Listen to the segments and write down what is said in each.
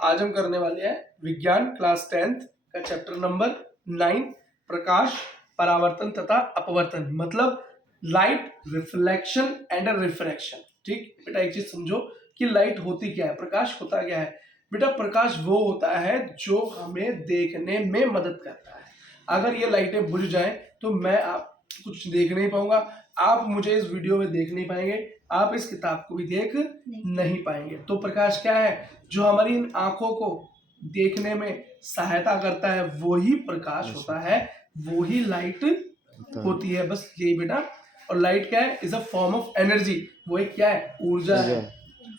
आज हम करने वाले हैं विज्ञान क्लास 10th का चैप्टर नंबर 9 प्रकाश, परावर्तन तथा अपवर्तन, मतलब लाइट रिफ्लेक्शन एंड रिफ्रैक्शन। ठीक बेटा, एक चीज समझो कि लाइट होती क्या है, प्रकाश होता क्या है। बेटा प्रकाश वो होता है जो हमें देखने में मदद करता है। अगर ये लाइटें बुझ जाएं तो मैं आप कुछ देख नहीं पाऊंगा, आप मुझे इस वीडियो में देख नहीं पाएंगे, आप इस किताब को भी देख नहीं पाएंगे। तो प्रकाश क्या है, जो हमारी इन आंखों को देखने में सहायता करता है, वो ही प्रकाश होता है, वो ही लाइट होती है। बस यही बेटा। और लाइट क्या है, is a form of energy. वो एक क्या है, ऊर्जा है।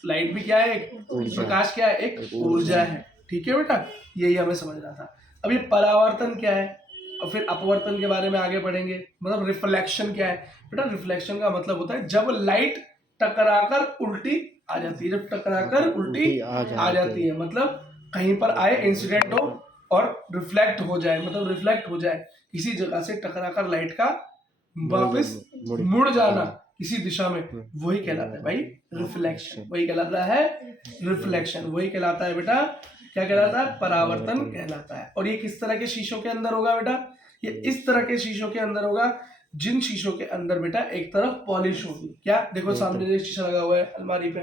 लाइट भी क्या है, एक प्रकाश क्या है, एक ऊर्जा है। ठीक है बेटा, यही हमें समझना था। अब ये परावर्तन क्या है और फिर अपवर्तन के बारे में आगे बढ़ेंगे। मतलब रिफ्लेक्शन क्या है बेटा, रिफ्लेक्शन का मतलब होता है जब लाइट टकराकर उल्टी आ जाती है। जब टकराकर उल्टी आ जाती है मतलब कहीं पर आए, इंसिडेंट हो और रिफ्लेक्ट हो जाए, मतलब रिफ्लेक्ट हो जाए किसी जगह से टकराकर लाइट का वापस मुड़ जाना किसी दिशा में, वही कहलाता है भाई रिफ्लेक्शन। वही कहलाता है रिफ्लेक्शन, वही कहलाता है बेटा, क्या कहलाता है, परावर्तन कहलाता है। और ये किस तरह के शीशों के अंदर होगा बेटा, ये इस तरह के शीशों के अंदर होगा जिन शीशों के अंदर बेटा एक तरफ पॉलिश होगी। क्या देखो सामने जो शीशा लगा हुआ है अलमारी पे,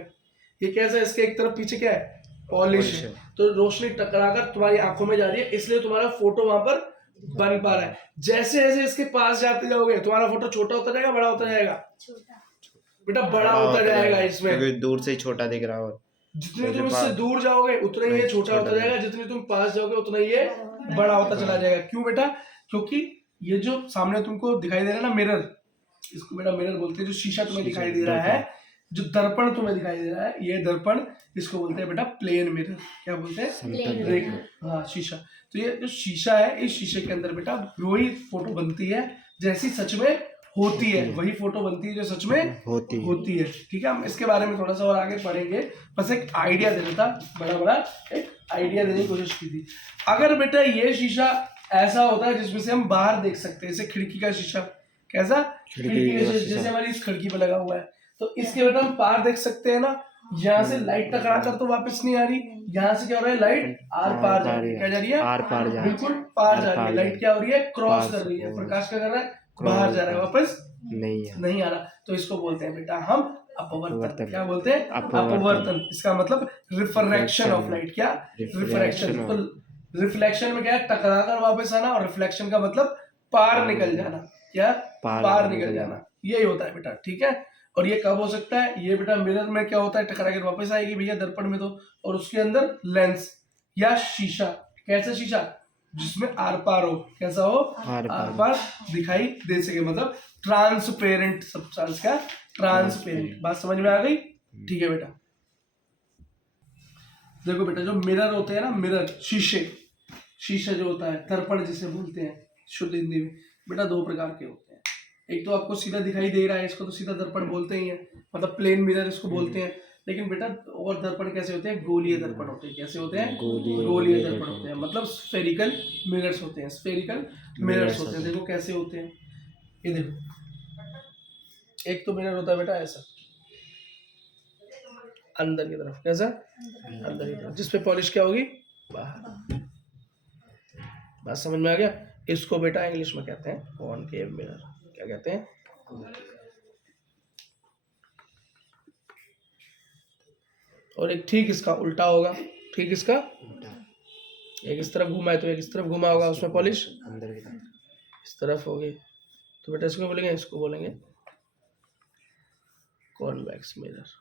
ये कैसा है, इसके एक तरफ पीछे क्या है, पॉलिश है। तो रोशनी टकराकर तुम्हारी आंखों में जा रही है, इसलिए तुम्हारा फोटो वहां पर बन पा रहा है। जैसे जैसे इसके पास जाते जाओगे तुम्हारा फोटो छोटा होता जाएगा, बड़ा होता जाएगा बेटा, बड़ा होता जाएगा इसमें, क्योंकि दूर से ही छोटा दिख रहा हो। जितने तुम इससे दूर जाओगे उतना ही ये छोटा होता जाएगा, जितने तुम पास जाओगे उतना ही ये बड़ा होता चला जाएगा। क्यों बेटा, क्योंकि ये जो सामने तुमको दिखाई दे रहा है ना मिरर, इसको बेटा मिरर बोलते हैं। जो शीशा तुम्हें दिखाई दे रहा है, जो दर्पण तुम्हें दिखाई दे रहा है, ये दर्पण इसको बोलते हैं बेटा प्लेन मिरर। क्या बोलते हैं, हाँ शीशा। तो ये जो शीशा है, इस शीशे के अंदर बेटा वही फोटो बनती है जैसी सच में होती है, वही फोटो बनती है जो सच में होती है। ठीक है, हम इसके बारे में थोड़ा सा और आगे पढ़ेंगे, बस एक आइडिया देना था, बड़ा एक आइडिया देने की कोशिश की थी। अगर बेटा ये शीशा ऐसा होता है जिसमें से हम बाहर देख सकते हैं, जैसे खिड़की का शीशा, कैसा, खिड़की का शीशा जैसे हमारी इस खिड़की पे लगा हुआ है, तो इसके बेटा हम पार देख सकते हैं ना। यहाँ से लाइट टकरा कर तो वापस नहीं आ रही, यहाँ से क्या हो रहा है, लाइट आर पार जा रही है। क्या जा रही है, आर पार, बिल्कुल पार जा रही है। लाइट क्या हो रही है, क्रॉस कर रही है। प्रकाश क्या कर रहा है, बाहर जा रहा है, वापस नहीं आ रहा। तो इसको बोलते हैं बेटा हम अपवर्तन। क्या बोलते हैं, अपवर्तन। इसका मतलब रिफ्रैक्शन ऑफ लाइट। क्या, रिफ्रैक्शन। तो रिफ्लेक्शन में क्या है, टकरा कर वापस आना, और रिफ्लेक्शन का मतलब पार निकल जाना। क्या, पार निकल जाना, यही होता है बेटा। ठीक है, और ये कब हो सकता है, ये बेटा मिरर में क्या होता है, टकरा कर वापस आएगी भैया दर्पण में तो, और उसके अंदर लेंस या शीशा। कैसा शीशा, जिसमें आर पार हो, कैसा हो, आर पार दिखाई दे सके, मतलब ट्रांसपेरेंट सब्सटेंस का ट्रांसपेरेंट। बात समझ में आ गई। ठीक है बेटा, देखो बेटा जो मिरर होते हैं ना, मिरर शीशे जो होता है, दर्पण जिसे बोलते हैं शुद्ध हिंदी में, बेटा दो प्रकार के होते हैं। एक तो आपको सीधा दिखाई दे रहा है, इसको तो सीधा दर्पण बोलते ही हैं, मतलब प्लेन मिरर इसको बोलते हैं। लेकिन बेटा और दर्पण कैसे होते हैं, गोलीय दर्पण होते हैं। कैसे होते हैं, गोलीय दर्पण होते हैं, मतलब स्फेरिकल मिरर्स होते हैं। स्फेरिकल मिरर्स होते हैं। देखो कैसे होते हैं, ये देखो, एक तो मिरर होता है बेटा ऐसा अंदर की तरफ, कैसा, अंदर की तरफ, जिसपे पॉलिश क्या होगी, बाहर। बात समझ में आ गया। इसको बेटा इंग्लिश में कहते हैं कॉनकेव मिरर। क्या कहते हैं, और एक ठीक इसका उल्टा होगा। ठीक इसका, एक इस तरफ घुमा है तो एक इस तरफ घुमा होगा, उसमें पॉलिश अंदर की तरफ इस तरफ होगी। तो बेटा इसको बोलेंगे, इसको बोलेंगे कॉन्वेक्स मिरर।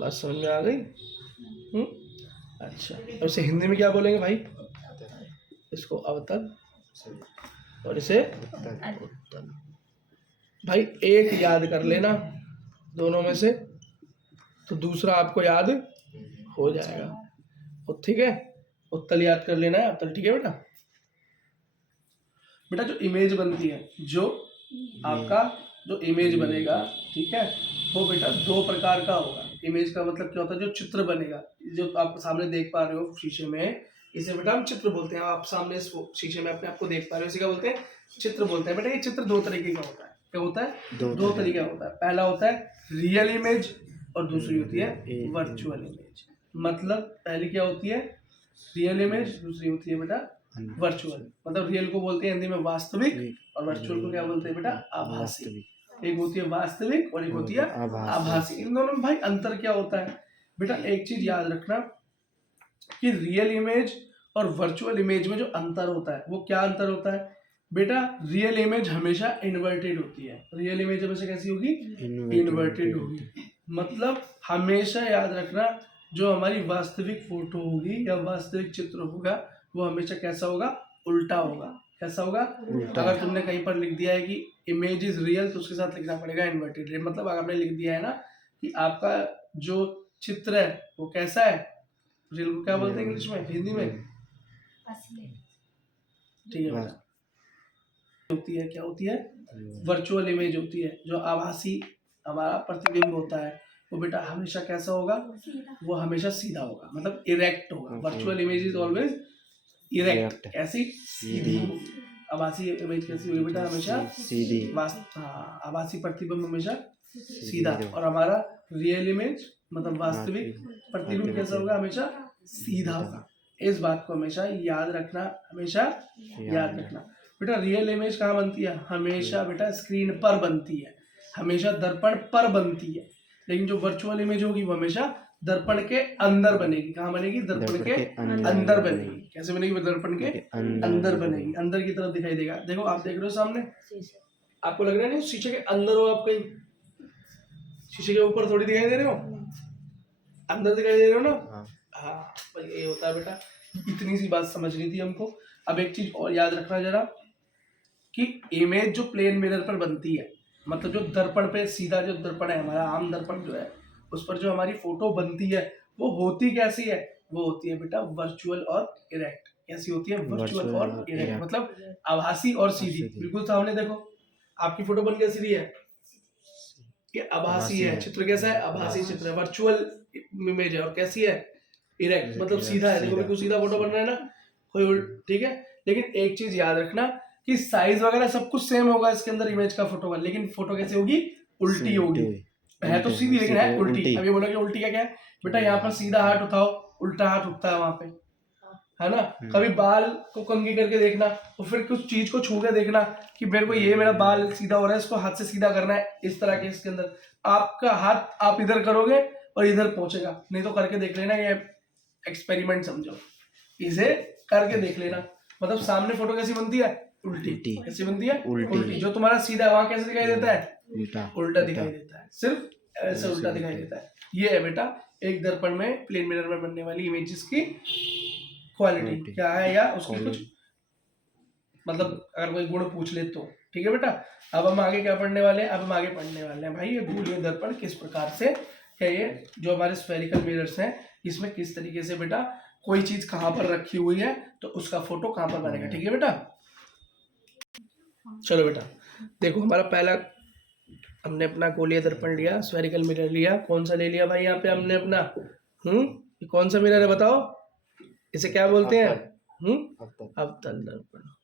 बात समझ में आ गई। अच्छा, अब इसे हिंदी में क्या बोलेंगे भाई, इसको अवतल और इसे उत्तल। भाई एक याद कर लेना दोनों में से, तो दूसरा आपको याद हो जाएगा। और ठीक है, उत्तल याद कर लेना है, उत्तल। ठीक है बेटा। बेटा जो इमेज बनती है, जो आपका जो इमेज बनेगा, ठीक है, वो बेटा दो प्रकार का होगा। इमेज का मतलब क्या होता है, जो चित्र बनेगा, जो आप सामने देख पा रहे हो शीशे में, इसे बेटा हम चित्र बोलते हैं। आप सामने शीशे में अपने आप को देख पा रहे हो, इसे क्या बोलते हैं, चित्र बोलते हैं। बेटा ये चित्र दो तरीके का होता है। क्या होता है, दो तरीके का होता है। पहला होता है रियल इमेज और दूसरी होती है वर्चुअल इमेज। मतलब पहली क्या होती है रियल इमेज, दूसरी होती है बेटा वर्चुअल। मतलब रियल को बोलते हैं हिंदी में वास्तविक और वर्चुअल को क्या बोलते हैं बेटा आभासी। एक होती है वास्तविक और एक होती है आभासी। इन दोनों में भाई अंतर क्या होता है बेटा, एक चीज याद रखना कि रियल इमेज और वर्चुअल इमेज में जो अंतर होता है वो क्या अंतर होता है बेटा, रियल इमेज हमेशा इन्वर्टेड होती है। रियल इमेज हमेशा कैसी होगी, इन्वर्टेड होगी। मतलब हमेशा याद रखना जो हमारी वास्तविक फोटो होगी या वास्तविक चित्र होगा वो हमेशा कैसा होगा, उल्टा होगा। कैसा होगा, अगर तुमने कहीं पर लिख दिया है कि इमेज इज रियल तो उसके साथ लिखना पड़ेगा इन्वर्टेड। मतलब अगर आपने लिख दिया है ना कि आपका जो चित्र है वो कैसा है, रियल को क्या बोलते हैं इंग्लिश में, हिंदी में, ठीक है बेटा, होती है क्या होती है, वर्चुअल इमेज होती है। जो आभासी हमारा प्रतिबिंब होता है वो बेटा हमेशा कैसा होगा, वो हमेशा सीधा होगा, मतलब इरेक्ट होगा। Virtual image is always erect, कैसी, सीधी। आभासी इमेज कैसी होगी बेटा, हमेशा सीधी। हाँ, आभासी प्रतिबिंब हमेशा सीधा, और हमारा रियल इमेज मतलब वास्तविक प्रतिबिंब कैसा होगा, हमेशा सीधा होगा। इस बात को हमेशा याद रखना, हमेशा याद रखना बेटा। रियल इमेज कहाँ बनती है, हमेशा बेटा स्क्रीन पर बनती है, हमेशा दर्पण पर बनती है। लेकिन जो वर्चुअल इमेज होगी वो हमेशा दर्पण के अंदर बनेगी। कहाँ बनेगी, दर्पण के अंदर बनेगी। कैसे बनेगी, दर्पण के अंदर बनेगी, अंदर की तरफ दिखाई देगा। देखो आप देख रहे हो सामने, आपको लग रहा है नहीं शीशे के अंदर हो आप, कहीं शीशे के ऊपर थोड़ी दिखाई दे रहे हो, अंदर दिखाई दे रहे हो ना। हाँ भाई ये होता है बेटा, इतनी सी बात समझनी थी हमको। अब एक चीज और याद रखना जरा कि इमेज जो प्लेन मिरर पर बनती है, मतलब जो दर्पण पे सीधा जो दर्पण है हमारा आम दर्पण जो है उस पर जो हमारी फोटो बनती है वो होती कैसी है, वो होती है बेटा वर्चुअल और इरेक्ट। कैसी होती है, वर्चुअल और इरेक्ट, मतलब आभासी और सीधी। बिल्कुल सामने देखो आपकी फोटो बन कैसी रही है, ये आभासी है, चित्र कैसा है, आभासी चित्र है, वर्चुअल इमेज है, और कैसी है, इरेक्ट, मतलब सीधा है। देखो बिल्कुल सीधा फोटो बन रहा है ना, कोई, ठीक है। लेकिन एक चीज याद रखना कि साइज वगैरह सब कुछ सेम होगा इसके अंदर इमेज का फोटो का, लेकिन फोटो कैसे होगी, उल्टी होगी। है तो सीधी लेकिन है उल्टी। अब ये बोलोगे उल्टी क्या है बेटा, यहाँ पर सीधा हाथ उठाओ उल्टा हाथ उठता है वहां पे, है ना। कभी बाल को कंघी करके देखना और फिर कुछ चीज को छू के देखना कि मेरे को ये मेरा बाल सीधा हो रहा है, इसको हाथ से सीधा करना है, इस तरह के इसके अंदर आपका हाथ आप इधर करोगे और इधर पहुंचेगा। नहीं तो करके देख लेना, ये एक्सपेरिमेंट समझो, इसे करके देख लेना। मतलब सामने फोटो कैसी बनती है, उल्टी। कैसी बनती है, उल्टी। जो तुम्हारा सीधा है वहां कैसे दिखाई देता है, उल्टा दिखाई देता है, सिर्फ ऐसे उल्टा दिखाई देता है। ये है बेटा एक दर्पण में प्लेन मिरर में बनने वाली इमेजेस की क्वालिटी क्या है, या उसकी कुछ मतलब अगर कोई गुण पूछ ले तो, ठीक है बेटा। अब हम आगे क्या पढ़ने वाले हैं, अब हम आगे पढ़ने वाले हैं भाई ये गोलीय दर्पण किस प्रकार से है। ये जो हमारे स्फेरिकल मिरर्स हैं इसमें किस तरीके से बेटा कोई चीज कहाँ पर रखी हुई है तो उसका फोटो कहाँ पर बनेगा, ठीक है बेटा। चलो बेटा देखो हमारा पहला हमने अपना गोलीय दर्पण लिया, स्फेरिकल मिरर लिया। कौन सा ले लिया भाई यहाँ पे हमने अपना, ये कौन सा मिरर है बताओ, इसे क्या बोलते हैं, अवतल दर्पण।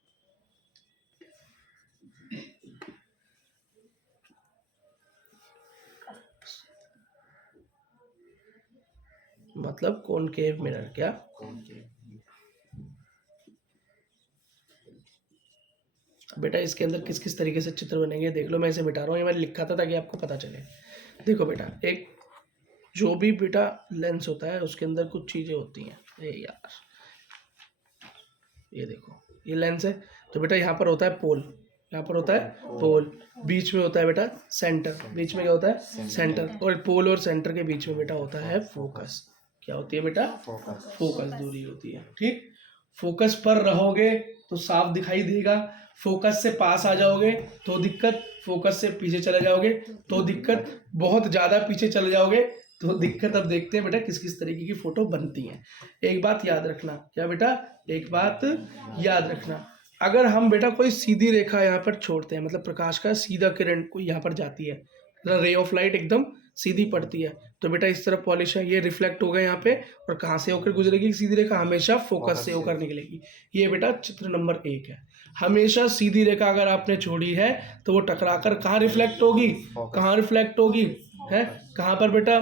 मतलब कॉनकेव मिरर, क्या बेटा इसके अंदर किस किस तरीके से चित्र बनेंगे देख लो। मैं इसे मिटा रहा हूँ, ये मैंने लिखा था ताकि आपको पता चले। देखो बेटा एक जो भी बेटा लेंस होता है उसके अंदर कुछ चीजें होती हैं। यार ये देखो ये लेंस है तो बेटा यहाँ पर होता है पोल, यहाँ पर होता है पोल, बीच में होता है बेटा सेंटर, बीच में क्या होता है सेंटर, और पोल और सेंटर के बीच में बेटा होता है फोकस। क्या होती है बेटा, फोकस दूरी होती है, ठीक। फोकस पर रहोगे तो साफ दिखाई देगा, फोकस से पास आ जाओगे तो दिक्कत, फोकस से पीछे चले जाओगे तो दिक्कत, बहुत ज्यादा पीछे चले जाओगे तो दिक्कत। अब देखते हैं बेटा किस किस तरीके की फोटो बनती है। एक बात याद रखना, क्या बेटा, एक बात याद रखना, अगर हम बेटा कोई सीधी रेखा यहाँ पर छोड़ते हैं, मतलब प्रकाश का सीधा किरण कोई यहाँ पर जाती है, रे ऑफ लाइट एकदम सीधी पड़ती है, तो बेटा इस तरफ पॉलिश है, ये रिफ्लेक्ट होगा यहाँ पे, और कहाँ से होकर गुजरेगी सीधी रेखा, हमेशा फोकस से होकर निकलेगी। ये बेटा चित्र नंबर 1 है। हमेशा सीधी रेखा अगर आपने छोड़ी है तो वो टकराकर कहाँ रिफ्लेक्ट होगी, कहाँ रिफ्लेक्ट होगी, है कहाँ पर बेटा,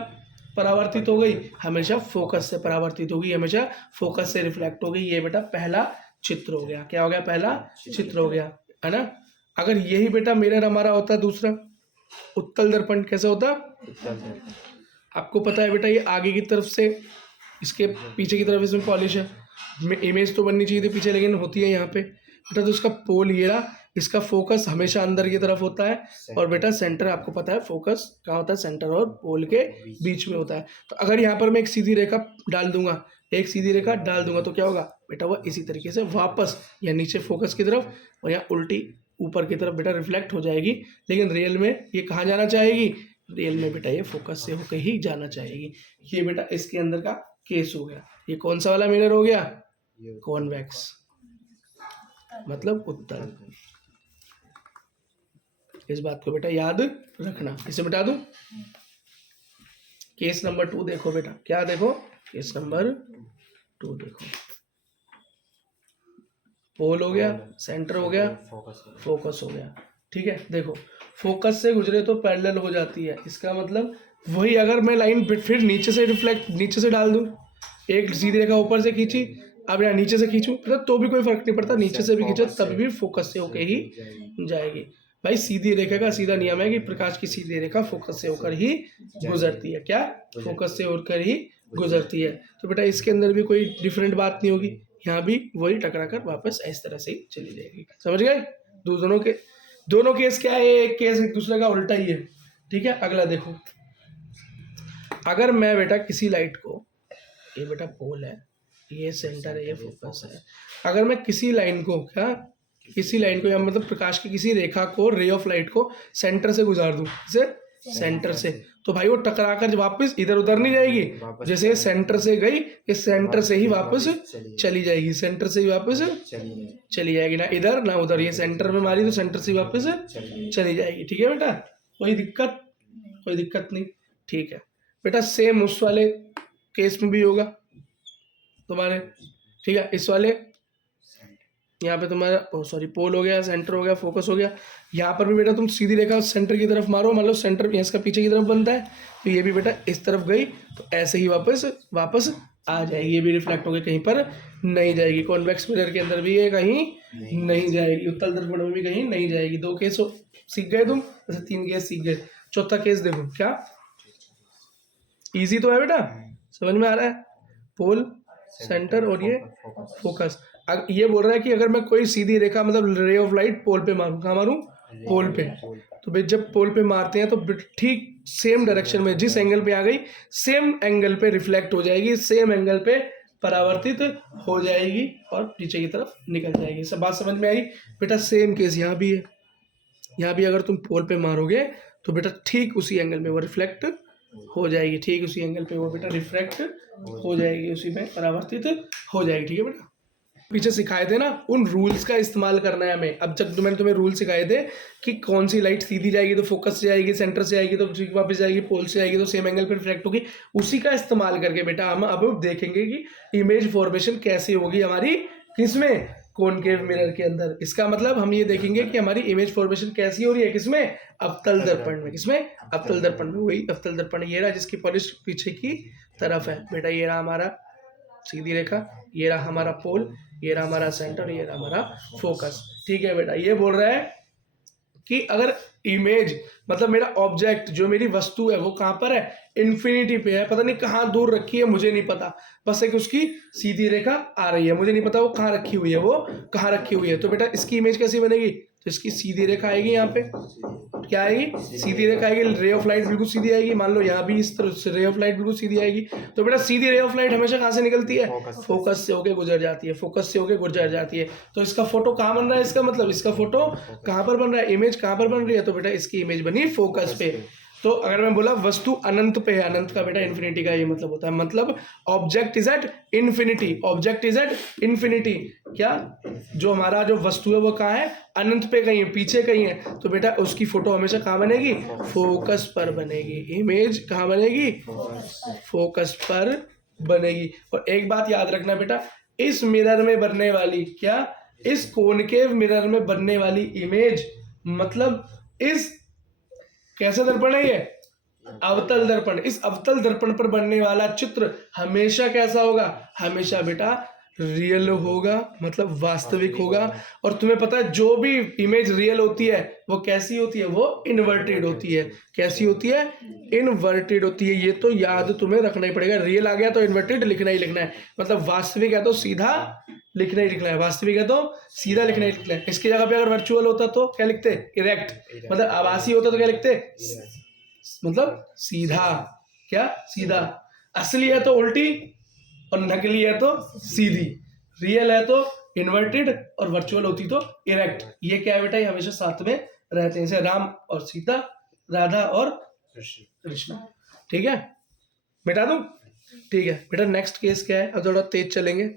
परावर्तित हो गई, हमेशा फोकस से परावर्तित होगी, हमेशा फोकस से रिफ्लेक्ट होगी। ये बेटा पहला चित्र हो गया। क्या हो गया? पहला चित्र हो गया, है ना। अगर यही बेटा मिरर हमारा होता दूसरा उत्तल दर्पण, कैसे होता? आपको पता है बेटा ये आगे की तरफ से, इसके पीछे की तरफ इसमें पॉलिश है, इमेज तो बननी चाहिए थी पीछे, लेकिन होती है यहाँ पे बेटा। तो इसका पोल ये रहा, इसका फोकस हमेशा अंदर की तरफ होता है, और बेटा सेंटर आपको पता है फोकस कहाँ होता है? सेंटर और पोल के बीच में होता है। तो अगर यहाँ पर मैं एक सीधी रेखा डाल दूंगा, एक सीधी रेखा डाल दूंगा, तो क्या होगा बेटा? वो इसी तरीके से वापस या नीचे फोकस की तरफ और यहाँ उल्टी ऊपर की तरफ बेटा रिफ्लेक्ट हो जाएगी। लेकिन रियल में ये कहाँ जाना चाहेगी? रियल में बेटा ये फोकस से होकर ही जाना चाहेगी। ये बेटा इसके अंदर का केस हो गया। ये कौन सा वाला मिरर हो गया? कॉन्वेक्स, मतलब उत्तल। इस बात को बेटा याद रखना। इसे बता दूं। केस नंबर 2 देखो बेटा। क्या देखो? केस नंबर 2 देखो। पोल हो गया, सेंटर हो गया, फोकस हो गया। ठीक है, देखो फोकस से गुजरे तो पैरेलल हो जाती है। इसका मतलब वही, अगर मैं लाइन फिर नीचे से रिफ्लेक्ट नीचे से डाल दूं, एक सीधी रेखा ऊपर से खींची, अब यहाँ नीचे से खींचूं तो भी कोई फर्क नहीं पड़ता, नीचे से भी खींचा तब भी फोकस से होकर ही जाएगी। भाई सीधी रेखा का सीधा नियम है कि प्रकाश की सीधी रेखा फोकस से होकर ही गुजरती है। क्या? फोकस से होकर ही गुजरती है। तो बेटा इसके अंदर भी कोई डिफरेंट बात नहीं होगी, यहाँ भी वही टकरा कर वापस इस तरह से ही चली जाएगी। समझ गए? दोनों केस क्या है? एक केस एक दूसरे का उल्टा ही है। ठीक है, अगला देखो। अगर मैं बेटा किसी लाइट को, ये बेटा पोल है, ये सेंटर है, ये फोकस है, अगर मैं किसी लाइन को या मतलब प्रकाश की किसी रेखा को, रे ऑफ लाइट को सेंटर से गुजार दूं, इसे सेंटर से, तो भाई वो टकरा कर वापस इधर उधर नहीं जाएगी। जैसे सेंटर से गई, इस सेंटर से ही वापस चली जाएगी, सेंटर से ही वापस चली जाएगी, ना इधर ना उधर। ये सेंटर में मारी तो सेंटर से ही वापस चली जाएगी। ठीक है बेटा, कोई दिक्कत नहीं। ठीक है बेटा, सेम उस वाले केस में भी होगा तुम्हारे। ठीक है, इस वाले यहाँ पे तुम्हारा पोल हो गया, सेंटर हो गया, फोकस हो गया। यहाँ पर भी बेटा तुम सीधी रेखा सेंटर की तरफ मारो, मान लो सेंटर इसका पीछे की तरफ बनता है, तो ये भी बेटा इस तरफ गई तो ऐसे ही वापस आ जाएगी। ये भी रिफ्लेक्ट होकर कहीं पर नहीं जाएगी। कॉन्वेक्स मिरर के अंदर भी ये कहीं नहीं जाएगी, उत्तल दर्पण में भी कहीं नहीं जाएगी। 2 केस सीख गए तुम, जैसे 3 केस सीख गए। चौथा केस देखो। क्या? इजी तो है बेटा, समझ में आ रहा है? पोल, सेंटर और ये फोकस। ये बोल रहा है कि अगर मैं कोई सीधी रेखा मतलब रे ऑफ लाइट पोल पे मारूं, कहाँ मारूं? पोल पे। तो भाई जब पोल पे मारते हैं तो ठीक सेम डायरेक्शन में, जिस एंगल पे आ गई सेम एंगल पे रिफ्लेक्ट हो जाएगी, सेम एंगल पे परावर्तित हो जाएगी और नीचे की तरफ निकल जाएगी। सब बात समझ में आई बेटा? सेम केस यहाँ भी है। यहाँ भी अगर तुम पोल पे मारोगे तो बेटा ठीक उसी एंगल में वो रिफ्लेक्ट हो जाएगी, ठीक उसी एंगल पे वो बेटा रिफ्लेक्ट हो जाएगी, उसी में परावर्तित हो जाएगी। ठीक है बेटा, पीछे सिखाए थे ना, उन रूल्स का इस्तेमाल करना है हमें। अब जब मैंने तुम्हें रूल सिखाए थे कि कौन सी लाइट सीधी जाएगी तो फोकस से जाएगी, सेंटर से आएगी तो ठीक वापस जाएगी, पोल से आएगी तो सेम एंगल पर रिफ्लेक्ट होगी, उसी का इस्तेमाल करके बेटा हम अब देखेंगे कि इमेज फॉर्मेशन कैसी होगी हमारी, किसमें? कॉनकेव मिरर के अंदर। इसका मतलब हम ये देखेंगे कि हमारी इमेज फॉर्मेशन कैसी हो रही है, किसमें? अवतल दर्पण में। किसमें? अवतल दर्पण में। वही अवतल दर्पण ये रहा जिसकी पॉलिश पीछे की तरफ है बेटा। ये रहा हमारा सीधी रेखा, ये रहा हमारा पोल, ये रहा हमारा सेंटर, ये रहा हमारा फोकस। ठीक है बेटा, ये बोल रहा है कि अगर इमेज मतलब मेरा ऑब्जेक्ट, जो मेरी वस्तु है, वो कहाँ पर है? इन्फिनिटी पे है, पता नहीं कहाँ दूर रखी है, मुझे नहीं पता, बस एक उसकी सीधी रेखा आ रही है, मुझे नहीं पता वो कहाँ रखी हुई है, वो कहाँ रखी हुई है। तो बेटा इसकी इमेज कैसी बनेगी? तो इसकी सीधी रेखा आएगी, यहाँ पे क्या आएगी? सीधी रेखा आएगी, रे ऑफ लाइट बिल्कुल सीधी आएगी। मान लो यहाँ भी इस तरह से रे ऑफ लाइट बिल्कुल सीधी आएगी। तो बेटा सीधी रे ऑफ लाइट हमेशा कहाँ से निकलती है? फोकस से होके गुजर जाती है, फोकस से होके गुजर जाती है। तो इसका फोटो कहाँ बन रहा है? इसका मतलब इसका फोटो कहाँ पर बन रहा है? इमेज कहाँ पर बन रही है? तो बेटा इसकी इमेज बनी फोकस पे। तो अगर मैं बोला वस्तु अनंत पे है, अनंत का बेटा इन्फिनिटी का ये मतलब होता है, मतलब object is at infinity, object is at infinity. क्या? जो हमारा जो वस्तु है वो कहाँ है? अनंत पे कहीं है, पीछे कहीं है। तो बेटा उसकी फोटो हमेशा कहाँ बनेगी? फोकस पर बनेगी। इमेज कहाँ बनेगी? फोकस पर बनेगी। और एक बात याद रखना बेटा, इस मिरर में बनने वाली, क्या? इस कॉनकेव मिरर में बनने वाली इमेज, मतलब इस कैसा दर्पण है ये? अवतल दर्पण। इस अवतल दर्पण पर बनने वाला चित्र हमेशा कैसा होगा? हमेशा बेटा रियल होगा, मतलब वास्तविक होगा। और तुम्हें पता है जो भी इमेज रियल होती है वो कैसी होती है? वो इन्वर्टेड होती है। कैसी होती है? इन्वर्टेड होती है। ये तो याद तुम्हें रखना ही पड़ेगा। रियल आ गया तो इन्वर्टेड लिखना ही लिखना है, मतलब वास्तविक है तो सीधा लिखना ही लिखना है, वास्तविक है तो सीधा लिखना ही लिखना है। इसकी जगह पे अगर वर्चुअल होता तो क्या लिखते? इरेक्ट। मतलब आभासी होता तो क्या लिखते? मतलब सीधा। क्या? सीधा। असली है तो उल्टी और नकली है तो सीधी। रियल है तो इन्वर्टेड और वर्चुअल होती तो इरेक्ट। ये क्या है बेटा? ये हमेशा साथ में रहते हैं, जैसे राम और सीता, राधा और कृष्ण। ठीक है, मिटा दूं? ठीक है बेटा, नेक्स्ट केस क्या है? अब थोड़ा तेज चलेंगे,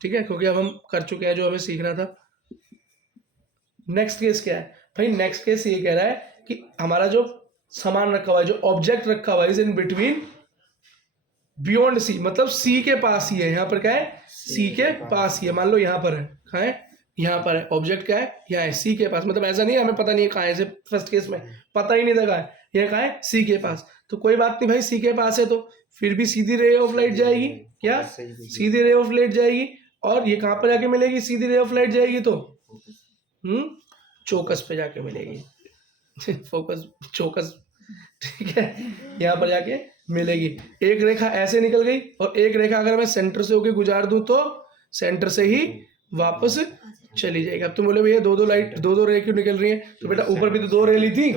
ठीक है, क्योंकि अब हम कर चुके हैं जो हमें सीखना था। नेक्स्ट केस क्या है भाई? नेक्स्ट केस ये कह रहा है कि हमारा जो सामान रखा हुआ है, जो ऑब्जेक्ट रखा हुआ है, is in between beyond C, मतलब सी के पास ही है। यहाँ पर क्या है? सी के पास ही है। मान लो यहाँ पर है, कहाँ है? यहाँ पर है। ऑब्जेक्ट क्या है? यहाँ है, सी के पास। मतलब ऐसा नहीं है हमें पता नहीं है कहाँ है, जैसे फर्स्ट केस में पता ही नहीं था कहाँ है। यह कहाँ है? सी के पास। तो कोई बात नहीं भाई, सी के पास है तो फिर भी सीधी रे ऑफ लाइट जाएगी। क्या? सीधी रे ऑफ लाइट जाएगी। और ये कहाँ पर जाके मिलेगी? सीधी रे ऑफ लाइट जाएगी तो चौकस पे जाके मिलेगी। फोकस, चौकस, ठीक है, यहाँ पर जाके मिलेगी। एक रेखा ऐसे निकल गई और एक रेखा अगर मैं सेंटर से होके गुजार दूं तो सेंटर से ही वापस चली जाएगी। अब तुम बोले भैया दो दो रे क्यों निकल रही हैं? तो बेटा ऊपर भी तो दो रे ली थी,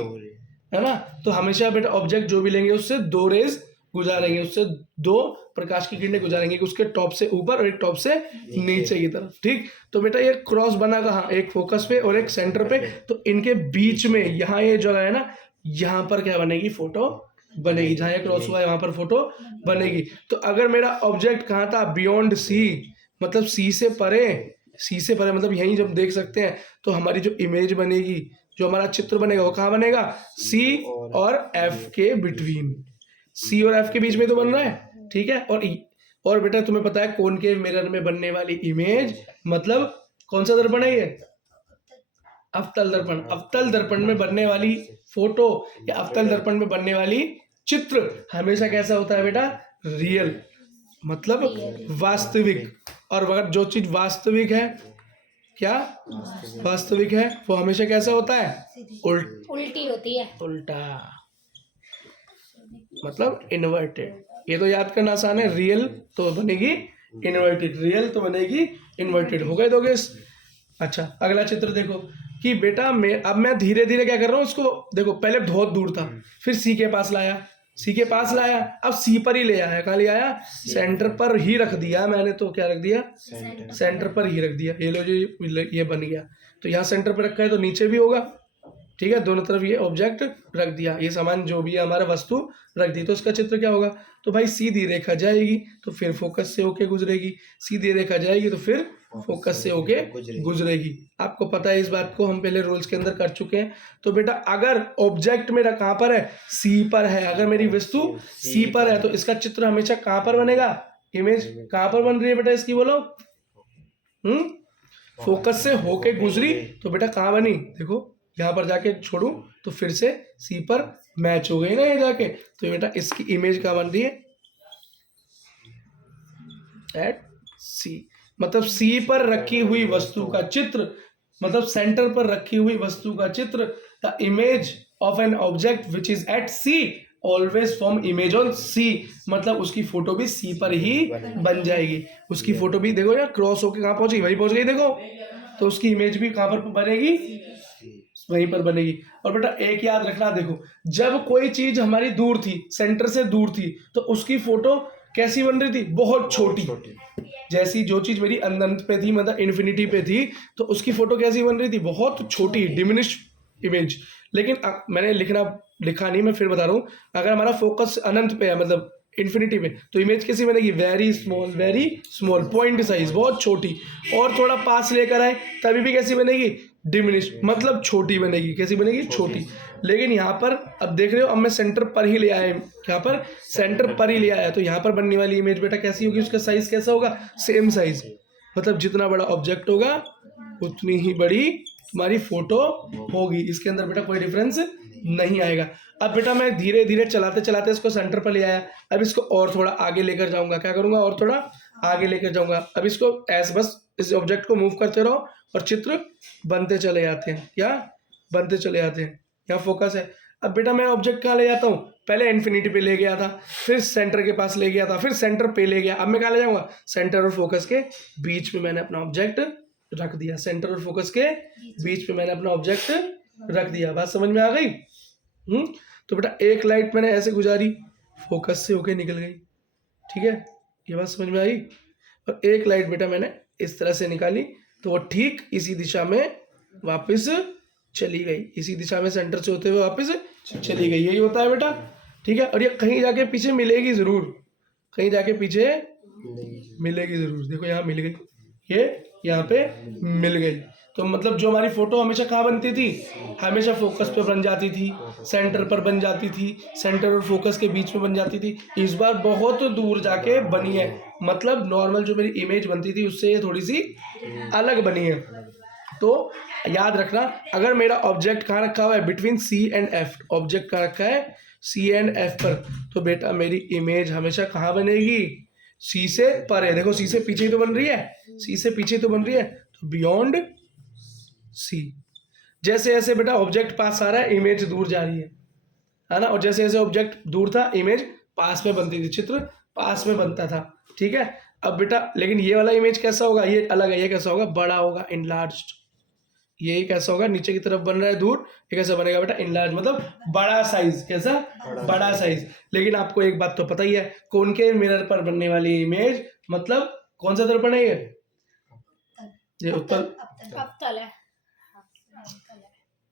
है ना? तो हमेशा बेटा ऑब्जेक्ट जो भी लेंगे उससे दो रेज गुजारेंगे, उससे दो प्रकाश की किरणें गुजारेंगे, उसके टॉप से ऊपर और एक टॉप से नीचे की तरफ। ठीक, तो बेटा ये क्रॉस बना कहाँ? एक फोकस पे और एक सेंटर पे। तो इनके बीच में यहाँ ये जगह है ना, यहाँ पर क्या बनेगी? फोटो बनेगी। जहाँ ये क्रॉस हुआ है वहां पर फोटो बनेगी। तो अगर मेरा ऑब्जेक्ट कहाँ था? बियॉन्ड सी, मतलब सी से परे। सी से परे मतलब यहीं जब देख सकते हैं तो हमारी जो इमेज बनेगी, जो हमारा चित्र बनेगा वो कहाँ बनेगा? सी और एफ के बिटवीन। सी और एफ के बीच में तो बन रहा है, ठीक है। और बेटा तुम्हें पता है कॉनकेव मिरर में बनने वाली इमेज, मतलब कौन सा दर्पण है ये? अवतल दर्पण। अवतल दर्पण में बनने वाली फोटो या अवतल दर्पण में बनने वाली चित्र हमेशा कैसा होता है बेटा? रियल, मतलब वास्तविक। और अगर जो चीज वास्तविक है, क्या वास्तविक है, वो हमेशा कैसा होता है? उल्टी होती है। उल्टा, मतलब इन्वर्टेड। ये तो याद करना आसान है। रियल तो बनेगी इन्वर्टेड, रियल तो बनेगी इन्वर्टेड। हो गए 2 केस। अच्छा, अगला चित्र देखो कि बेटा अब मैं धीरे धीरे क्या कर रहा हूँ उसको, देखो पहले बहुत दूर था, फिर सी के पास लाया, सी के पास लाया, अब सी पर ही ले आया। कहाँ ले आया? सेंटर पर ही रख दिया मैंने। तो क्या रख दिया? सेंटर पर ही रख दिया। ये लो जी, ये बन गया। तो यहाँ सेंटर पर रखा है तो नीचे भी होगा, ठीक है। दोनों तरफ ये ऑब्जेक्ट रख दिया, ये सामान जो भी है हमारा वस्तु रख दी। तो इसका चित्र क्या होगा? तो भाई सीधी रेखा जाएगी तो फिर फोकस से होके गुजरेगी, सीधी रेखा जाएगी तो फिर फोकस से होके गुजरेगी। आपको पता है इस बात को, हम पहले रूल्स के अंदर कर चुके हैं। तो बेटा अगर ऑब्जेक्ट मेरा कहाँ पर है? सी पर है। अगर मेरी वस्तु सी पर है तो इसका चित्र हमेशा कहाँ पर बनेगा? इमेज कहाँ पर बन रही है बेटा इसकी, बोलो? फोकस से होके गुजरी तो बेटा कहाँ बनी? देखो यहाँ पर जाके छोड़ू तो फिर से सी पर मैच हो गई ना ये जाके। तो बेटा इसकी इमेज कहाँ बन रही है? एट सी, मतलब सी पर रखी हुई वस्तु का चित्र, मतलब सेंटर पर रखी हुई वस्तु का चित्र। The image of an object which is at C always form image on C, मतलब उसकी फोटो भी सी पर ही बन जाएगी। उसकी फोटो भी देखो यार क्रॉस होके कहाँ पहुंची? वही पहुंच गई देखो। तो उसकी इमेज भी कहाँ पर बनेगी? वहीं पर बनेगी। और बेटा एक याद रखना, देखो जब कोई चीज हमारी दूर थी, सेंटर से दूर थी, तो उसकी फोटो कैसी बन रही थी? बहुत छोटी। जैसी जो चीज मेरी अनंत पे थी, मतलब इन्फिनिटी पे थी, तो उसकी फोटो कैसी बन रही थी? बहुत छोटी, डिमिनिश इमेज। लेकिन मैंने लिखा नहीं, मैं फिर बता रहा हूँ। अगर हमारा फोकस अनंत पे है, मतलब इन्फिनिटी पे, तो इमेज कैसी बनेगी? वेरी स्मॉल, पॉइंट साइज, बहुत छोटी। और थोड़ा पास लेकर आए तभी भी कैसी बनेगी? डिमिनिश, मतलब छोटी बनेगी। कैसी बनेगी? छोटी। लेकिन यहाँ पर अब देख रहे हो, अब मैं सेंटर पर ही ले आया, यहाँ पर सेंटर पर ही ले आया, तो यहाँ पर बनने वाली इमेज बेटा कैसी होगी? उसका साइज कैसा होगा? सेम साइज, मतलब जितना बड़ा ऑब्जेक्ट होगा उतनी ही बड़ी तुम्हारी फोटो होगी। इसके अंदर बेटा कोई डिफरेंस नहीं आएगा। अब बेटा मैं धीरे धीरे चलाते चलाते इसको सेंटर पर ले आया। अब इसको और थोड़ा आगे लेकर जाऊंगा। क्या करूंगा? और थोड़ा आगे लेकर जाऊंगा। अब इसको ऐसे बस इस ऑब्जेक्ट को मूव करते रहो और चित्र बनते चले जाते हैं, या बनते चले जाते हैं। यहाँ फोकस है। अब बेटा मैं ऑब्जेक्ट कहाँ ले जाता हूँ? पहले इन्फिनिटी पे ले गया था, फिर सेंटर के पास ले गया था, फिर सेंटर पे ले गया। अब मैं कहाँ ले जाऊंगा? सेंटर और फोकस के बीच में मैंने अपना ऑब्जेक्ट रख दिया। सेंटर और फोकस के बीच में मैंने अपना ऑब्जेक्ट रख दिया। बात समझ में आ गई? तो बेटा एक लाइट मैंने ऐसे गुजारी, फोकस से होके निकल गई। ठीक है, ये बात समझ में आई। और एक लाइट बेटा मैंने इस तरह से निकाली, तो वो ठीक इसी दिशा में वापस चली गई। इसी दिशा में सेंटर से होते हुए वापस चली गई। यही होता है बेटा। ठीक है, और ये कहीं जाके पीछे मिलेगी जरूर, कहीं जाके पीछे मिलेगी जरूर। देखो यहाँ मिल गई, ये यहाँ पे मिल गई। तो मतलब जो हमारी फोटो हमेशा कहाँ बनती थी? हमेशा फोकस पे बन जाती थी, सेंटर पर बन जाती थी, सेंटर और फोकस के बीच में बन जाती थी। इस बार बहुत दूर जाके बनी है, मतलब नॉर्मल जो मेरी इमेज बनती थी उससे ये थोड़ी सी अलग बनी है। तो याद रखना, अगर मेरा ऑब्जेक्ट कहाँ रखा हुआ है? Between C and F. Object कहाँ रखा है? सी एंड एफ पर। तो बेटा मेरी इमेज हमेशा कहाँ बनेगी? सी से परे। देखो सी से पीछे ही तो बन रही है, सी से पीछे तो बन रही है, तो बियॉन्ड सी। जैसे जैसे बेटा ऑब्जेक्ट पास आ रहा है, इमेज दूर जा रही है ना। और जैसे जैसे ऑब्जेक्ट दूर था, इमेज पास में बनती थी, चित्र पास में बनता था। ठीक है, अब बेटा लेकिन ये वाला इमेज कैसा होगा? ये अलग है। ये कैसा होगा? बड़ा होगा, इनलार्ज्ड। ये कैसा होगा? नीचे की तरफ बन रहा है दूर, ये कैसा बनेगा बेटा? इनलार्ज, मतलब बड़ा साइज। कैसा? बड़ा साइज। लेकिन आपको एक बात तो पता ही है, कॉनकेव मिरर पर बनने वाली इमेज, मतलब कौन सा दर्पण है ये उत्तल अवतल है।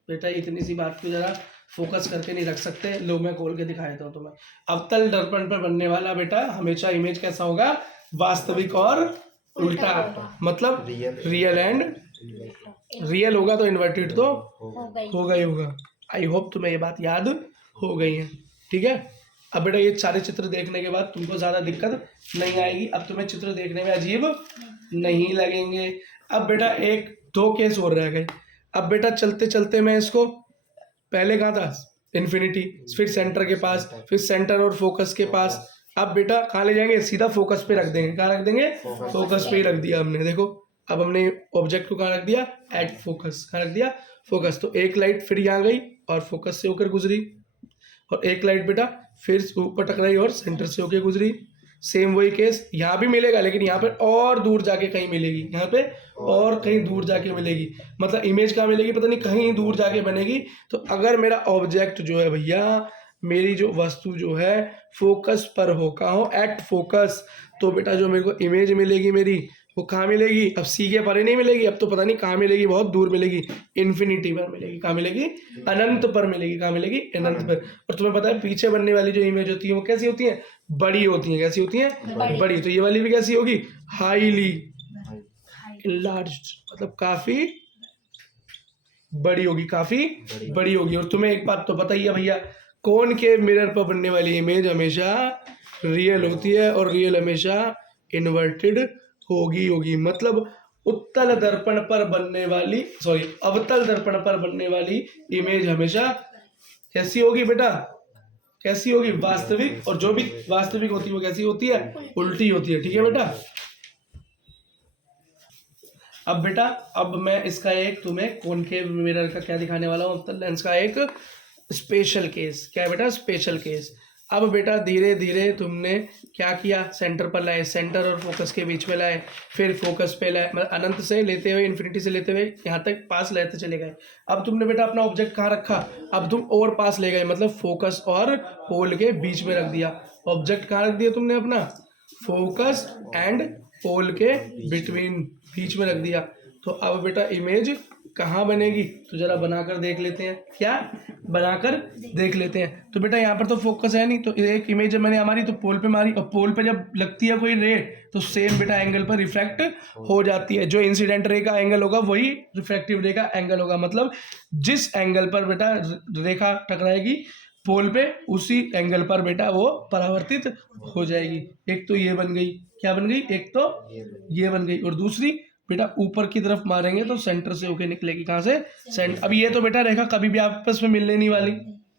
बेटा इतनी सी बात को जरा फोकस करके नहीं रख सकते। लो मैं खोल के दिखा देता हूँ तुम्हें। अवतल दर्पण पर बनने वाला बेटा हमेशा इमेज कैसा होगा? वास्तविक और उल्टा, मतलब रियल एंड रियल होगा तो इन्वर्टेड तो होगा ही होगा। आई होप तुम्हें ये बात याद हो गई है। ठीक है, अब बेटा ये सारे चित्र देखने के बाद तुमको ज़्यादा दिक्कत नहीं आएगी। अब तुम्हें चित्र देखने में अजीब नहीं लगेंगे। अब बेटा एक दो केस और रह गए। अब बेटा चलते चलते मैं इसको, पहले कहाँ था? इन्फिनिटी, फिर सेंटर के पास, फिर सेंटर और फोकस के पास। अब बेटा कहाँ ले जाएंगे? सीधा फोकस पे रख देंगे। कहाँ रख देंगे? फोकस पे ही रख दिया हमने। देखो अब हमने ऑब्जेक्ट को कहाँ रख दिया? At focus. कहाँ रख दिया? फोकस। तो एक लाइट फिर यहाँ गई और फोकस से होकर गुजरी, और एक लाइट बेटा फिर ऊपर टकराई और सेंटर से होकर गुजरी। सेम वही केस यहाँ भी मिलेगा, लेकिन यहाँ पे और दूर जाके कहीं मिलेगी, यहाँ पे और कहीं दूर जाके मिलेगी। मतलब इमेज कहाँ मिलेगी? पता नहीं, कहीं दूर जाके बनेगी। तो अगर मेरा ऑब्जेक्ट जो है भैया, मेरी जो वस्तु जो है फोकस पर हो, कहाँ हो? एट फोकस, तो बेटा जो मेरे को इमेज मिलेगी मेरी, वो कहाँ मिलेगी? अब सी के परे नहीं मिलेगी, अब तो पता नहीं कहाँ मिलेगी, बहुत दूर मिलेगी, इन्फिनिटी पर मिलेगी। कहाँ मिलेगी? अनंत पर मिलेगी। कहाँ मिलेगी? अनंत पर। और तुम्हें पता है पीछे बनने वाली जो इमेज होती है वो कैसी होती है? बड़ी होती है। कैसी होती है? बड़ी। तो ये वाली भी कैसी होगी? हाईली इनलार्ज्ड, मतलब काफी बड़ी होगी, काफी बड़ी होगी। और तुम्हें एक बात तो पता ही है भैया, कॉनकेव मिरर पर बनने वाली इमेज हमेशा रियल होती है, और रियल हमेशा इन्वर्टेड होगी। मतलब उत्तल दर्पण पर बनने वाली, सॉरी, अवतल दर्पण पर बनने वाली इमेज हमेशा कैसी होगी बेटा? कैसी होगी? वास्तविक। और जो भी वास्तविक होती है वो कैसी होती है? उल्टी होती है। ठीक है बेटा। अब बेटा अब मैं इसका एक तुम्हें कॉनकेव मिरर का क्या दिखाने वाला हूँ, अवतल लेंस का एक स्पेशल केस। क्या है बेटा? Special case. अब बेटा धीरे धीरे तुमने क्या किया? सेंटर पर लाए, सेंटर और फोकस के बीच में लाए, फिर फोकस पे लाए, मतलब अनंत से लेते हुए, इन्फिनिटी से लेते हुए यहाँ तक पास लेते चले गए। अब तुमने बेटा अपना ऑब्जेक्ट कहाँ रखा? अब तुम और पास ले गए, मतलब फोकस और पोल के बीच में रख दिया। ऑब्जेक्ट कहाँ रख दिया तुमने अपना? फोकस एंड पोल के बिटवीन, बीच में रख दिया। तो अब बेटा इमेज कहाँ बनेगी? तो जरा बनाकर देख लेते हैं। क्या बनाकर देख लेते हैं? तो बेटा यहाँ पर तो फोकस है नहीं, तो एक इमेज जब मैंने हमारी तो पोल पे मारी, और पोल पे जब लगती है कोई रे तो सेम बेटा एंगल पर रिफ्रैक्ट हो जाती है। जो इंसिडेंट रे का एंगल होगा वही रिफ्रैक्टिव रे का एंगल होगा। मतलब जिस एंगल पर बेटा रेखा टकराएगी पोल पे, उसी एंगल पर बेटा वो परावर्तित हो जाएगी। एक तो ये बन गई, क्या बन गई? एक तो ये बन गई, और दूसरी बेटा ऊपर की तरफ मारेंगे तो सेंटर से होके निकलेगी, कहाँ से? सेंटर। अब ये तो बेटा रेखा कभी भी आपस में मिलने नहीं वाली,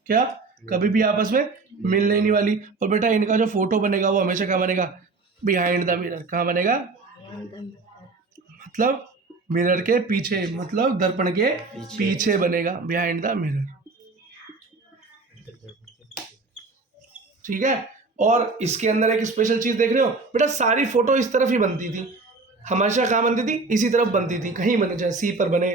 क्या? कभी भी आपस में मिलने नहीं वाली। और बेटा इनका जो फोटो बनेगा वो हमेशा कहाँ बनेगा? Behind the mirror. कहाँ बनेगा? मतलब मिरर के पीछे, मतलब दर्पण के पीछे बनेगा, बिहाइंड द मिरर। ठीक है। और इसके अंदर एक स्पेशल चीज देख रहे हो बेटा, सारी फोटो इस तरफ ही बनती थी, हमेशा कहाँ बनती थी? इसी तरफ बनती थी। कहीं बने, चाहे सी पर बने,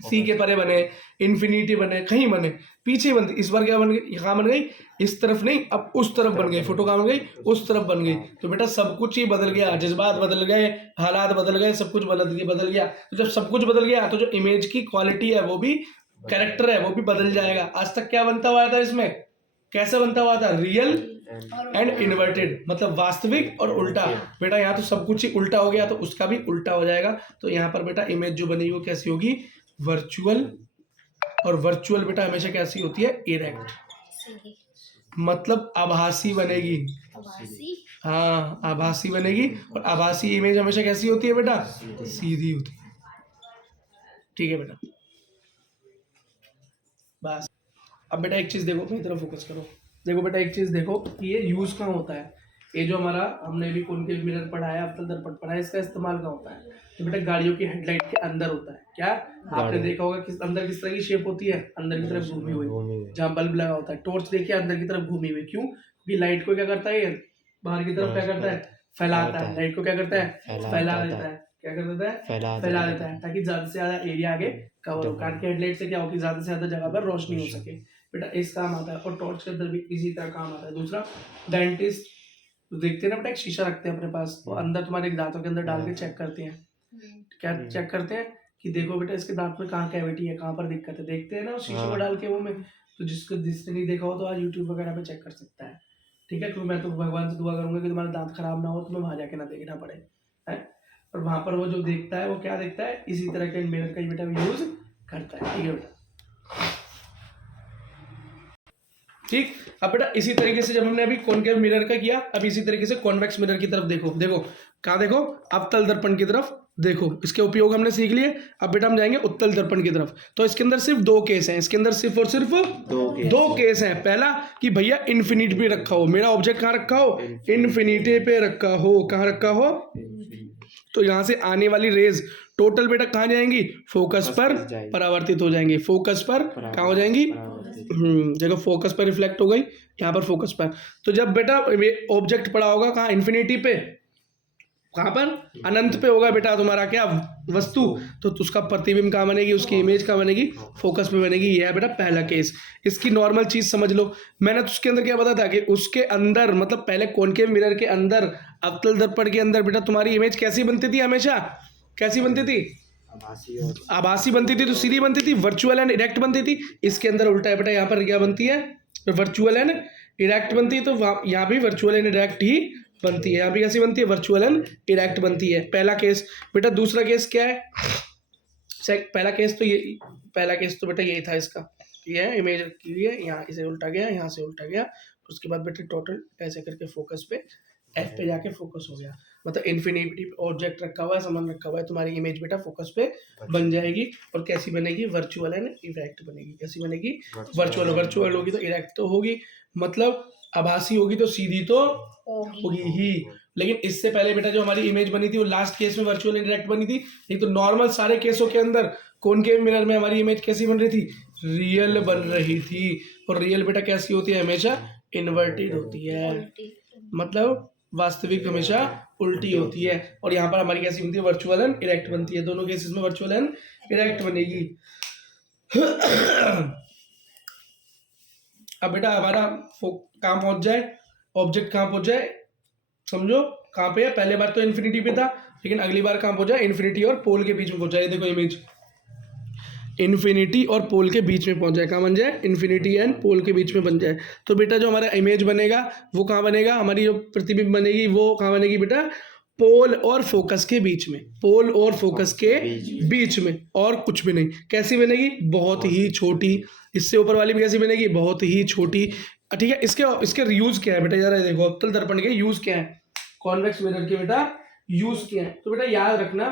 सी के परे बने, इन्फिनिटी बने, कहीं बने, पीछे बनती। इस बार क्या बन गई? कहाँ बन गई? इस तरफ नहीं, अब उस तरफ बन गई। फोटो कहाँ बन गई? उस तरफ बन गई। तो बेटा सब कुछ ही बदल गया, जज्बात बदल गए, हालात बदल गए, सब कुछ बदल गया। तो जब सब कुछ बदल गया तो जो इमेज की क्वालिटी है वो भी, कैरेक्टर है वो भी बदल जाएगा। आज तक क्या बनता हुआ था इसमें? कैसे बनता हुआ था? रियल एंड इन्वर्टेड, मतलब वास्तविक और उल्टा। बेटा यहाँ तो सब कुछ ही उल्टा हो गया, तो उसका भी उल्टा हो जाएगा। तो यहाँ पर बेटा इमेज जो बनेगी वो कैसी होगी? वर्चुअल। और वर्चुअल बेटा हमेशा कैसी होती है? इरेक्ट, मतलब आभासी बनेगी। हाँ, आभासी बनेगी। और आभासी इमेज हमेशा कैसी होती है बेटा? सीधी होती है। ठीक है बेटा, बस। अब बेटा एक चीज देखो, मेरी तरफ फोकस करो। देखो बेटा एक चीज देखो कि ये यूज कहाँ होता है। ये जो हमारा हमने भी कॉनकेव मिरर पढ़ाया, अवतल दर्पण पढ़ाया, इसका इस्तेमाल कहाँ होता है? तो बेटा गाड़ियों की हेडलाइट के अंदर होता है। क्या आपने देखा होगा किस अंदर किस तरह की शेप होती है? अंदर की तरफ घूमी हुई, जहाँ बल्ब लगा होता है। टॉर्च देखिए अंदर की तरफ घूमी हुई, क्यों? क्योंकि लाइट को क्या करता है? ये बाहर की तरफ क्या करता है? फैलाता है। लाइट को क्या करता है? फैला देता है। क्या कर देता है? फैला देता है, ताकि ज्यादा से ज्यादा एरिया आगे कवर हो। कार के हेडलाइट से क्या हो कि ज्यादा से ज्यादा जगह पर रोशनी हो सके। बेटा इस काम आता है। और टॉर्च के अंदर भी इसी तरह काम आता है। दूसरा, डेंटिस्ट देखते हैं ना बेटा, एक शीशा रखते हैं अपने पास, वो अंदर तुम्हारे दांतों के अंदर डाल के चेक करते हैं। क्या चेक करते हैं? कि देखो बेटा इसके दांत में कहाँ कैविटी है, कहाँ पर दिक्कत है, देखते हैं ना उस शीशे को डाल के मुंह में। तो जिसने नहीं देखा हो तो आज यूट्यूब वगैरह पे चेक कर सकता है। ठीक है, क्योंकि मैं तो भगवान से दुआ करूंगा कि तुम्हारे दांत खराब ना हो, तुम्हें वहां जाके ना देखना पड़े, है। और वहां पर वो जो देखता है वो क्या देखता है? इसी तरह के मिरर का ही बेटा यूज करता है। ठीक है बेटा, ठीक। अब बेटा इसी तरीके से जब हमने अभी कॉनकेव मिरर का किया, अब इसी तरीके से कॉन्वेक्स मिरर की तरफ देखो। देखो कहाँ देखो? अवतल दर्पण की तरफ देखो। इसके उपयोग हमने सीख लिए। अब बेटा हम जाएंगे उत्तल दर्पण की तरफ। तो इसके अंदर सिर्फ दो केस हैं, इसके अंदर सिर्फ और सिर्फ दो केस हैं। पहला कि भैया इन्फिनिटी पे रखा हो, मेरा ऑब्जेक्ट कहाँ रखा हो? इन्फिनिटी पे रखा हो। कहाँ रखा हो? तो यहां से आने वाली रेज टोटल बेटा कहाँ जाएंगी? फोकस पर परावर्तित हो जाएंगी। फोकस पर कहाँ हो जाएंगी? देखो फोकस पर रिफ्लेक्ट हो गई, यहाँ पर फोकस पर। तो जब बेटा ऑब्जेक्ट पड़ा होगा कहाँ? इन्फिनिटी पे। कहाँ पर? अनंत पे होगा बेटा तुम्हारा क्या वस्तु, तो उसका प्रतिबिंब कहाँ बनेगी? उसकी इमेज कहाँ बनेगी? फोकस पे बनेगी। यह है बेटा पहला केस। इसकी नॉर्मल चीज समझ लो। मैंने तो उसके अंदर क्या बताया था कि उसके अंदर, मतलब पहले कॉनकेव मिरर के अंदर, अवतल दर्पण के अंदर बेटा तुम्हारी इमेज कैसी बनती थी? हमेशा कैसी बनती थी? आभासी बनती थी। तो सीधी बनती थी, वर्चुअल एंड इरेक्ट बनती थी। इसके अंदर उल्टा है बेटा, यहाँ पर क्या बनती है? वर्चुअल एंड इरेक्ट बनती है। तो यहाँ भी वर्चुअल एंड इरेक्ट ही बनती है। यहाँ भी कैसी बनती है? वर्चुअल एंड इरेक्ट बनती है। पहला केस। बेटा दूसरा केस क्या है? पहला केस तो ये, पहला केस तो बेटा यही था इसका, ये है इमेज की हुई है, यहाँ इसे उल्टा गया, यहाँ से उल्टा गया, उसके बाद बेटा टोटल ऐसे करके फोकस पे, एफ पे जाके फोकस हो गया। मतलब इन्फिनिटी ऑब्जेक्ट रखा हुआ है, सामान रखा हुआ है, तुम्हारी इमेज बेटा फोकस पे बन जाएगी। और कैसी बनेगी? वर्चुअल एंड इरेक्ट बनेगी। कैसी बनेगी? वर्चुअल। वर्चुअल होगी तो इरेक्ट तो होगी, मतलब आभासी होगी तो सीधी तो होगी ही। लेकिन इससे पहले बेटा जो हमारी इमेज बनी थी वो लास्ट केस में वर्चुअल एंड इरेक्ट बनी थी। नहीं तो नॉर्मल सारे केसों के अंदर कॉनकेव मिरर में हमारी इमेज कैसी बन रही थी? रियल बन रही थी। और रियल बेटा कैसी होती है? हमेशा इन्वर्टेड होती है, मतलब वास्तविक हमेशा उल्टी होती है। और यहाँ पर हमारी कैसी बनती है? वर्चुअल एंड इरेक्ट बनती है। दोनों केसेस में वर्चुअल एंड इरेक्ट बनेगी। अब बेटा हमारा काम पहुंच जाए, ऑब्जेक्ट कहाँ पहुंच जाए, समझो कहाँ पे है? पहले बार तो इन्फिनिटी पे था, लेकिन अगली बार कहाँ पहुंचा? इन्फिनिटी और पोल के बीच में पहुंचा। ये देखो इमेज इन्फिनिटी और पोल के बीच में पहुंच जाए। कहाँ बन जाए? इन्फिनिटी एंड पोल के बीच में बन जाए। तो बेटा जो हमारा इमेज बनेगा वो कहाँ बनेगा? हमारी जो प्रतिबिंब बनेगी वो कहाँ बनेगी बेटा? पोल और फोकस के बीच में। पोल और फोकस के बीच में, और कुछ भी नहीं। कैसी बनेगी? बहुत ही छोटी। इससे ऊपर वाली भी कैसी बनेगी? बहुत ही छोटी। ठीक है, इसके यूज क्या है बेटा? यार देखो अवतल दर्पण के यूज क्या है, कॉन्वेक्स मिरर के बेटा यूज क्या है। तो बेटा याद रखना,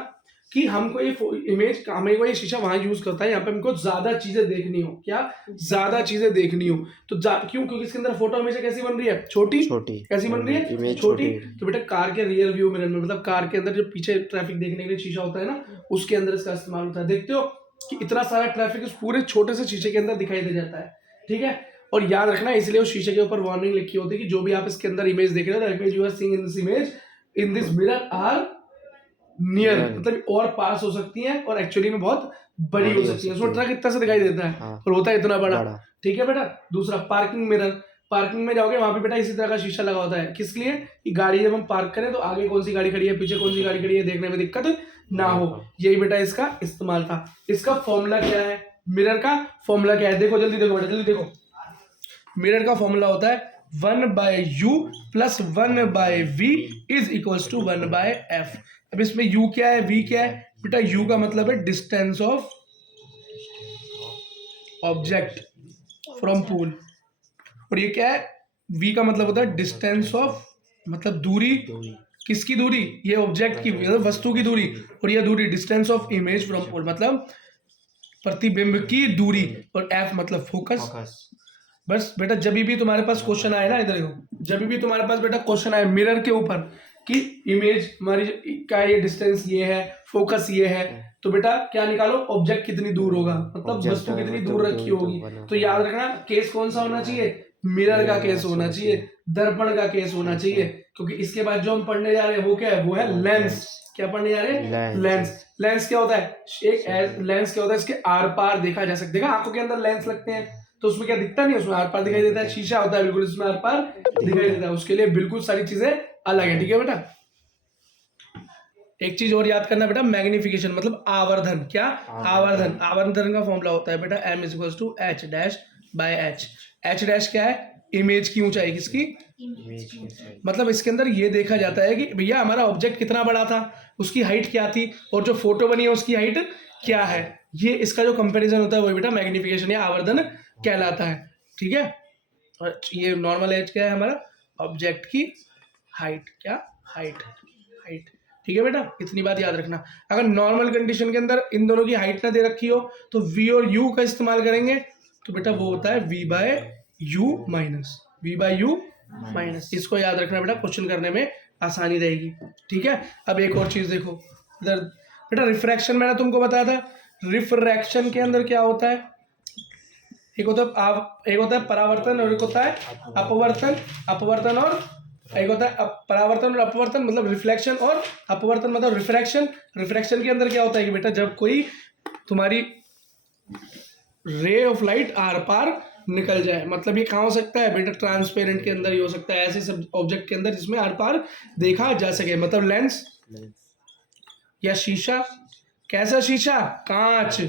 कि हमको ये इमेज, हमें को ये शीशा वहां यूज करता है, यहाँ पे हमको ज्यादा चीजें देखनी हो, क्या ज्यादा चीजें देखनी हो तो क्यों, क्योंकि इसके अंदर फोटो हमेशा कैसी बन रही है, छोटी छोटी कैसी बन रही है, इमेज छोटी। तो बेटा कार के रियर व्यू मिरर में, मतलब कार के अंदर जो पीछे ट्रैफिक देखने के लिए शीशा होता है ना, उसके अंदर इसका इस्तेमाल होता है। देखते हो कि इतना सारा ट्रैफिक उस पूरे छोटे से शीशे के अंदर दिखाई दे जाता है, ठीक है। और याद रखना, इसलिए उस शीशे के ऊपर वार्निंग लिखी होती है कि जो भी आप इसके अंदर इमेज देख रहे हो, image you are seeing in this image in this mirror are near, मतलब और पास हो सकती हैं और एक्चुअली में बहुत बड़ी हो सकती है। उसमें ट्रक इतना से दिखाई देता है और होता है इतना बड़ा, ठीक है बेटा। दूसरा पार्किंग मिरर, पार्किंग में जाओगे वहां पे बेटा इसी तरह का शीशा लगा होता है, किस लिए, कि गाड़ी जब हम पार्क करें तो आगे कौन सी गाड़ी खड़ी है, पीछे कौन सी गाड़ी खड़ी है, देखने में दिक्कत ना हो, यही बेटा इसका इस्तेमाल था। इसका फॉर्मूला क्या है, मिरर का फॉर्मूला क्या है, देखो जल्दी देखो बेटा, जल्दी देखो। मिरर का फॉर्मूला होता है 1/u + 1/v is equals to 1/f। अब इसमें u क्या है, v क्या है बेटा, u का मतलब है distance of object from pole, और ये क्या है, v का मतलब होता है डिस्टेंस ऑफ, मतलब दूरी, किसकी दूरी, ये ऑब्जेक्ट की, मतलब वस्तु की दूरी, और ये दूरी distance of image from pole, मतलब प्रतिबिंब की दूरी, और f मतलब फोकस। बस बेटा जब भी तुम्हारे पास क्वेश्चन आए ना, इधर देखो, जब भी तुम्हारे पास बेटा क्वेश्चन आए मिरर के ऊपर कि इमेज हमारी का ये डिस्टेंस ये है, फोकस ये है, तो बेटा क्या निकालो, ऑब्जेक्ट कितनी दूर होगा, मतलब वस्तु कितनी दूर रखी होगी। तो याद रखना केस कौन सा होना चाहिए, मिरर का केस होना चाहिए, दर्पण का केस होना चाहिए, क्योंकि इसके बाद जो हम पढ़ने जा रहे हैं वो क्या है, वो है लेंस। क्या पढ़ने जा रहे हैं, लेंस। लेंस क्या होता है, एक लेंस क्या होता है, इसके आर पार देखा जा सकता है, आंखों के अंदर लेंस लगते हैं तो उसमें क्या दिखता नहीं, उसमें आर पार दिखाई देता है, शीशा होता है बिल्कुल, इसमें आर पार दिखाई देता है, उसके लिए बिल्कुल सारी चीजें अलग है, ठीक है बेटा। एक चीज और याद करना बेटा, मैग्निफिकेशन मतलब आवर्धन, क्या आवर्धन, आवर्धन का फॉर्मूला होता है बेटा m = h'/h। h' क्या है, इमेज की ऊंचाई, किसकी, मतलब इसके अंदर ये देखा जाता है कि भैया हमारा ऑब्जेक्ट कितना बड़ा था, उसकी हाइट क्या थी, और जो फोटो बनी है उसकी हाइट क्या है, ये इसका जो कंपैरिजन होता है वो बेटा मैग्निफिकेशन या आवर्धन कहलाता है, ठीक है। और ये नॉर्मल एज क्या है हमारा, ऑब्जेक्ट की हाइट, क्या हाइट, ठीक है बेटा, इतनी बात याद रखना। अगर नॉर्मल कंडीशन के अंदर इन दोनों की हाइट ना दे रखी हो तो v और u का इस्तेमाल करेंगे, तो बेटा वो होता है v/u-, इसको याद रखना बेटा, क्वेश्चन करने में आसानी रहेगी, ठीक है। अब एक और चीज देखो इधर बेटा, रिफ्रैक्शन मैंने तुमको बताया था, रिफ्रैक्शन के अंदर क्या होता है, एक होता है परावर्तन और एक होता है अपवर्तन और एक होता है परावर्तन और अपवर्तन, मतलब रिफ्लेक्शन और अपवर्तन मतलब रिफ्रैक्शन। रिफ्रैक्शन के अंदर क्या होता है कि बेटा जब कोई तुम्हारी रे ऑफ लाइट आर पार निकल जाए, मतलब ये कहाँ हो सकता है बेटा, ट्रांसपेरेंट के अंदर ही हो सकता है, ऐसे सब ऑब्जेक्ट के अंदर जिसमें आर पार देखा जा सके, मतलब लेंस या शीशा। कैसा शीशा, कांच,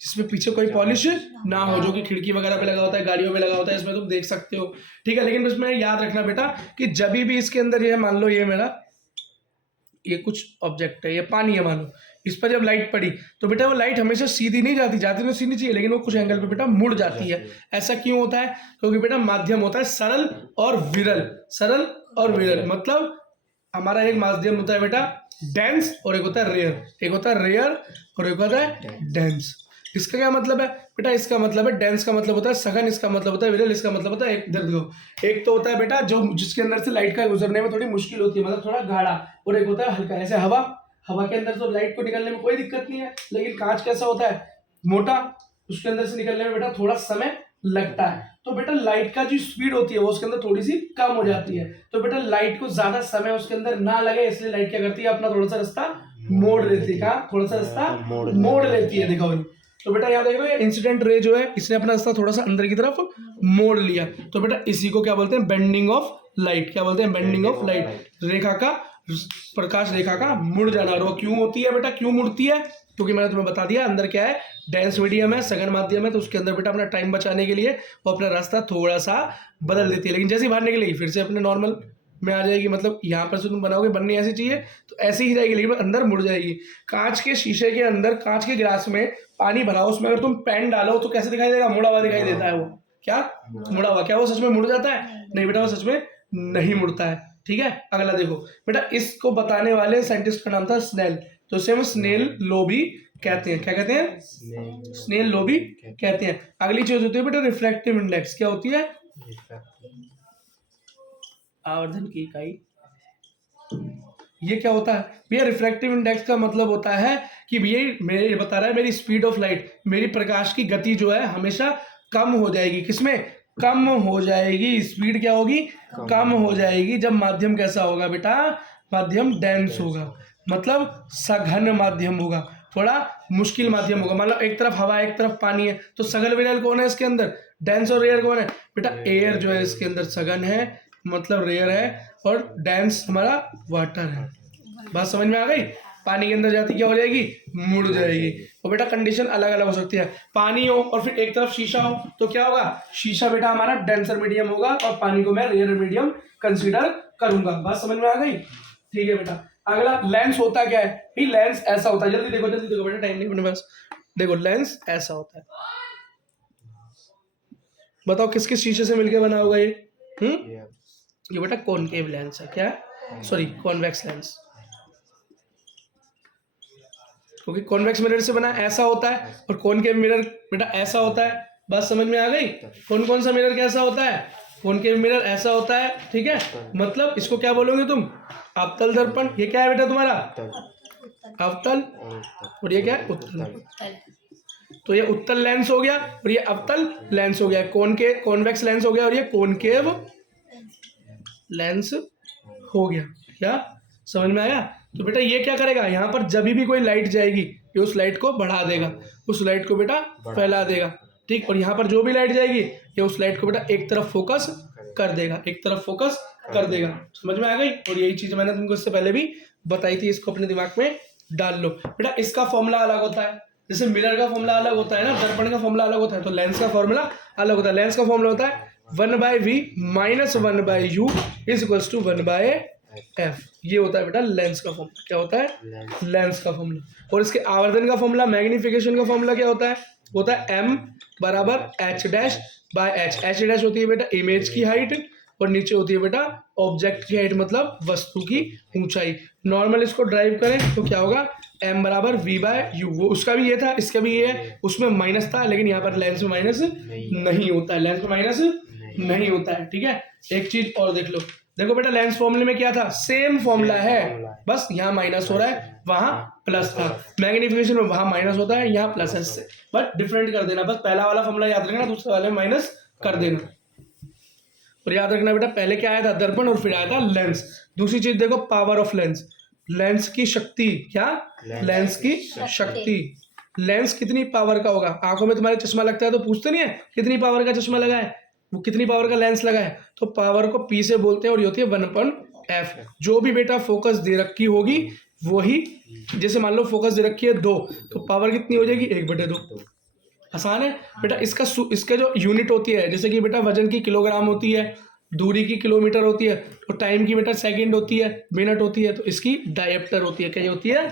जिसमें पीछे कोई पॉलिश ना हो, जो कि खिड़की वगैरह पे लगा होता है, गाड़ियों में लगा होता है, इसमें तुम देख सकते हो, ठीक है। लेकिन इसमें याद रखना बेटा कि जब भी इसके अंदर ये मान लो ये मेरा ये कुछ ऑब्जेक्ट है, ये पानी है मान लो, इस पर जब लाइट पड़ी तो बेटा वो लाइट हमेशा सीधी नहीं जाती तो सीधी चाहिए, लेकिन वो कुछ एंगल पे बेटा मुड़ जाती है। ऐसा क्यों होता है, क्योंकि बेटा माध्यम होता है सरल और विरल, मतलब हमारा एक माध्यम होता है बेटा डेंस और एक होता है रेयर, और एक होता है डेंस। इसका क्या मतलब है बेटा, इसका मतलब है डेंस का मतलब होता है सघन, इसका मतलब होता है विरल, इसका मतलब होता है एक तो होता है बेटा जो जिसके अंदर से लाइट का गुजरने में थोड़ी मुश्किल होती है, मतलब थोड़ा गाढ़ा, और एक होता है हल्का, ऐसे हवा के अंदर तो लाइट को निकलने में कोई दिक्कत नहीं है, लेकिन कांच कैसा होता है, मोटा, उसके अंदर से निकलने में बेटा थोड़ा समय लगता है, तो बेटा लाइट का जो स्पीड होती है वो उसके अंदर थोड़ी सी कम हो जाती है, तो बेटा लाइट को ज्यादा समय उसके अंदर ना लगे, इसलिए लाइट क्या करती है, अपना थोड़ा सा रास्ता मोड़ लेती है, थोड़ा सा रास्ता मोड़ लेती है, देखो। तो बेटा याद रखो, इंसिडेंट रे जो है इसने अपना रास्ता थोड़ा सा अंदर की तरफ मोड़ लिया, तो बेटा इसी को क्या बोलते हैं, बेंडिंग ऑफ लाइट। क्या बोलते हैं, बेंडिंग ऑफ लाइट, रेखा का, प्रकाश रेखा का मुड़ जाना। और वो क्यों होती है बेटा, क्यों मुड़ती है, क्योंकि मैंने तुम्हें बता दिया अंदर क्या है, डेंस मीडियम है, सघन माध्यम है, तो उसके अंदर बेटा अपना टाइम बचाने के लिए वो अपना रास्ता थोड़ा सा बदल देती है, लेकिन जैसे ही बाहर निकलेगी फिर से अपने नॉर्मल में आ जाएगी, मतलब यहाँ पर से तुम बनाओगे बननी ऐसी चाहिए तो ऐसी ही जाएगी, लेकिन अंदर मुड़ जाएगी। कांच के शीशे के अंदर, कांच के गिलास में पानी भरा हो, उसमें अगर तुम पेन डालो तो कैसे दिखाई देगा, मुड़ा हुआ दिखाई देता है, वो क्या मुड़ा हुआ, क्या वो सच में मुड़ जाता है, नहीं बेटा वो सच में नहीं मुड़ता है, ठीक है। अगला देखो बेटा, इसको बताने वाले साइंटिस्ट का नाम था स्नेल, तो इसे हम स्नेल लो भी कहते हैं। क्या कहते हैं? स्नेल लो भी कहते हैं। अगली चीज होती है बेटा रिफ्रैक्टिव इंडेक्स। क्या होती है? आवर्धन की इकाई। ये क्या होता है भैया? रिफ्रैक्टिव इंडेक्स का मतलब होता है कि भैया मेरे ये बता रहा है मेरी स्पीड ऑफ लाइट, मेरी प्रकाश की गति जो है हमेशा कम हो जाएगी। किसमें? कम हो जाएगी। स्पीड क्या होगी? कम हो जाएगी। जब माध्यम कैसा होगा बेटा? माध्यम डेंस होगा, मतलब सघन माध्यम होगा, थोड़ा मुश्किल माध्यम होगा। मान लो एक तरफ हवा एक तरफ पानी है, तो सघन विरल कौन है इसके अंदर? डेंस और रेयर कौन है बेटा? एयर जो है इसके अंदर सघन है, मतलब रेयर है, और डेंस हमारा वाटर है। बात समझ में आ गई? पानी के अंदर जाती क्या हो जाएगी? मुड़ जाएगी। और बेटा कंडीशन अलग अलग हो सकती है। पानी हो और फिर एक तरफ शीशा हो तो क्या होगा? शीशा बेटा हमारा डेंसर मीडियम होगा और पानी को मैं रेयर मीडियम कंसीडर करूंगा। बात समझ में आ गई? ठीक है बेटा। अगला लेंस होता क्या है? भी लेंस ऐसा होता है, जल्दी देखो बेटा, टाइम नहीं अपने पास। देखो लेंस ऐसा होता है। बताओ किस किस शीशे से मिलकर बना होगा ये? ये बेटा कॉनकेव लेंस है। क्या? सॉरी, कॉन्वेक्स लेंस, क्योंकि कॉन्वेक्स मिरर से बना ऐसा होता है और कॉनकेव मिरर बेटा ऐसा होता है। बात समझ में आ गई? कौन कौन सा मिरर कैसा होता है? कॉनकेव मिरर ऐसा होता है, ठीक है। मतलब इसको क्या बोलोगे तुम? अवतल दर्पण। ये क्या है बेटा तुम्हारा? अवतल। और ये क्या है? उत्तल। तो ये उत्तल लेंस हो गया और ये अवतल लेंस हो गया। कॉन्वेक्स लेंस हो गया और ये कॉनकेव लेंस हो गया। क्या समझ में आया? तो बेटा ये क्या करेगा? यहाँ पर जब भी कोई लाइट जाएगी ये उस लाइट को बढ़ा देगा, उस लाइट को बेटा फैला देगा, ठीक। और यहाँ पर जो भी लाइट जाएगी ये उस लाइट को बेटा एक तरफ फोकस कर देगा, एक तरफ फोकस कर देगा। समझ में आ गई? और यही चीज मैंने तुमको इससे पहले भी बताई थी, इसको अपने दिमाग में डाल लो बेटा। इसका फॉर्मूला अलग होता है, जैसे मिरर का फॉर्मूला अलग होता है ना, दर्पण का फॉर्मूला अलग होता है, तो लेंस का फॉर्मूला अलग होता है। लेंस का फॉर्मूला होता है 1/v minus 1/u is equals to 1/f। ये होता है बेटा लेंस का फॉर्मूला। क्या होता है? लेंस का फॉर्मूला। और इसके आवर्धन का फॉर्मूला, मैग्निफिकेशन का फॉर्मूला क्या होता है? होता है m बराबर h dash by h। h dash होती है बेटा इमेज की हाइट और नीचे होती है बेटा ऑब्जेक्ट की हाइट, मतलब वस्तु की ऊंचाई। नॉर्मल इसको ड्राइव करें तो क्या होगा? m बराबर v/u। वो उसका भी ये था, इसका भी ये है, उसमें माइनस था, लेकिन यहाँ पर लेंस में माइनस नहीं होता है, लेंस में माइनस नहीं होता है, ठीक है। एक चीज और देख लो, देखो बेटा लेंस फॉर्मूले में क्या था? सेम फॉर्मूला है, बस यहाँ माइनस हो रहा है, वहां प्लस था। मैग्निफिकेशन में वहां माइनस होता है, यहाँ प्लस है, बट डिफरेंट कर देना। बस पहला वाला फॉर्मूला याद रखना, दूसरे वाले में माइनस कर देना। और याद रखना बेटा पहले क्या आया था? दर्पण, और फिर आया था लेंस। दूसरी चीज देखो, पावर ऑफ लेंस, लेंस की शक्ति। क्या? लेंस की शक्ति। लेंस कितनी पावर का होगा? आंखों में तुम्हारे चश्मा लगता है तो पूछते नहीं है कितनी पावर का चश्मा लगा है, वो कितनी पावर का लेंस लगा है, तो पावर को P से बोलते हैं और ये होती है 1/f। जो भी बेटा फोकस दे रखी होगी वही, जैसे मान लो फोकस दे रखी है 2, तो पावर कितनी हो जाएगी? 1/2। आसान है बेटा। इसका जो यूनिट होती है, जैसे कि बेटा वजन की किलोग्राम होती है, दूरी की किलोमीटर होती है, और टाइम की बेटा सेकंड होती है, मिनट होती है, तो इसकी डायप्टर होती है। क्या होती है?